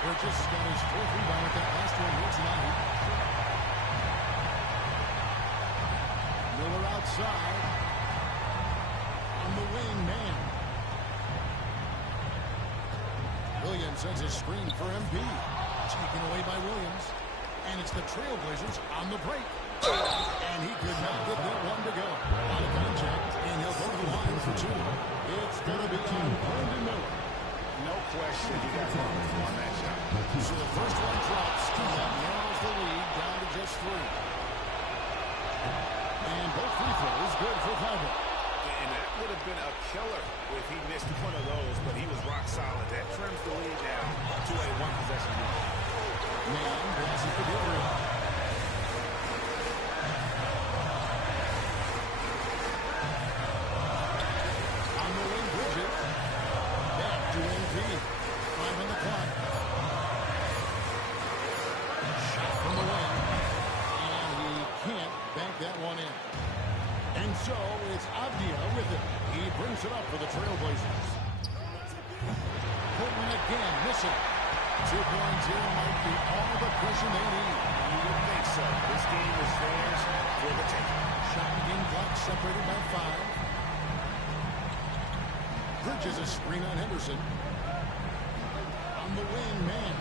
Bridges got his 4th rebound with that last one here tonight. Miller outside. On the wing, man. Williams sends a screen for MP. Taken away by Williams. And it's the Trailblazers on the break. And he could not get that one to go. On a contact, and he'll go to the line for 2. It's going to be on Brandon Miller. No question, he got bumped on that shot. So the first one drops. That narrows the lead down to just 3. And both free throws good for Fiber. And that would have been a killer if he missed one of those, but he was rock solid. That trims the lead down to a 1-possession lead. Man passes the delivery. On the wing, Bridges. Back to MP. 5 on the clock. Shot from the wing. And he can't bank that one in. And so it's Avdia with it. He brings it up for the Trailblazers. Portland again missing. 2 points here might be all the cushion they need. You would think so. This game is theirs for the taking. Shot and game clock separated by 5. Bridges a screen on Henderson. On the wing, man.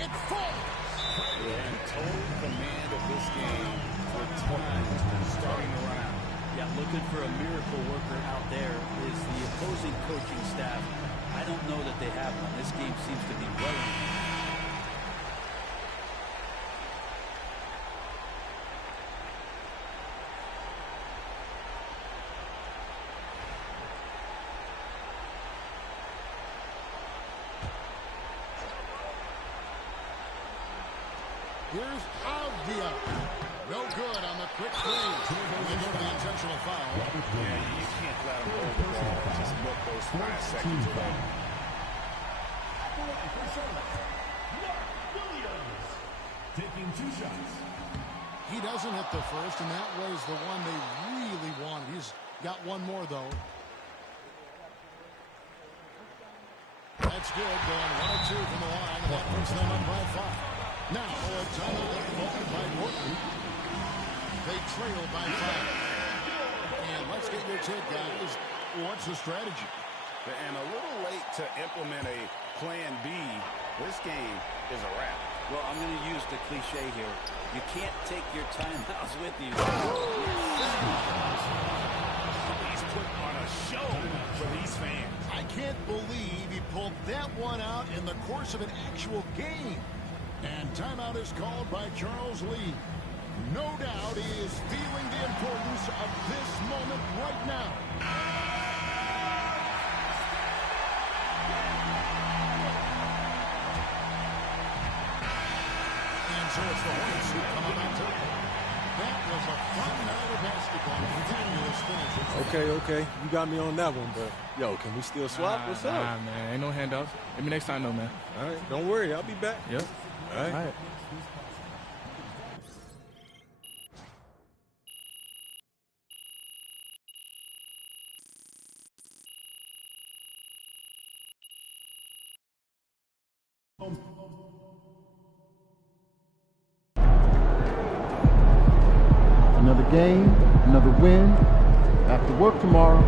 It falls. And total command of this game for time starting to run out. Yeah, looking for a miracle worker out there is the opposing coaching staff. I don't know that they have one. This game seems to be well. Here's Avdia. No good on the quick three. They go to the intentional foul. Yeah, you can't let him hold the ball. Just look those 5 seconds away. Taking 2 shots. He doesn't hit the first, and that was the one they really wanted. He's got one more, though. That's good. Going 1 or 2 from the line, and that puts them up by 5. Now, a timeout called by Portland. They trail by 5. And let's get your take, guys. What's the strategy? And a little late to implement a plan B. This game is a wrap. Well, I'm going to use the cliche here. You can't take your timeouts with you. He's put on a show for these fans. I can't believe he pulled that one out in the course of an actual game. And timeout is called by Charles Lee. No doubt he is feeling the importance of this moment right now. And so it's the Hornets who come on top. That was a fun night of basketball. Fabulous finishes. Okay. You got me on that one, but, yo, can we still swap? What's up? Nah, man. Ain't no handouts. Maybe next time, though, man. All right. Don't worry. I'll be back. Yep. All right. All right. Another game, another win. Back to work tomorrow.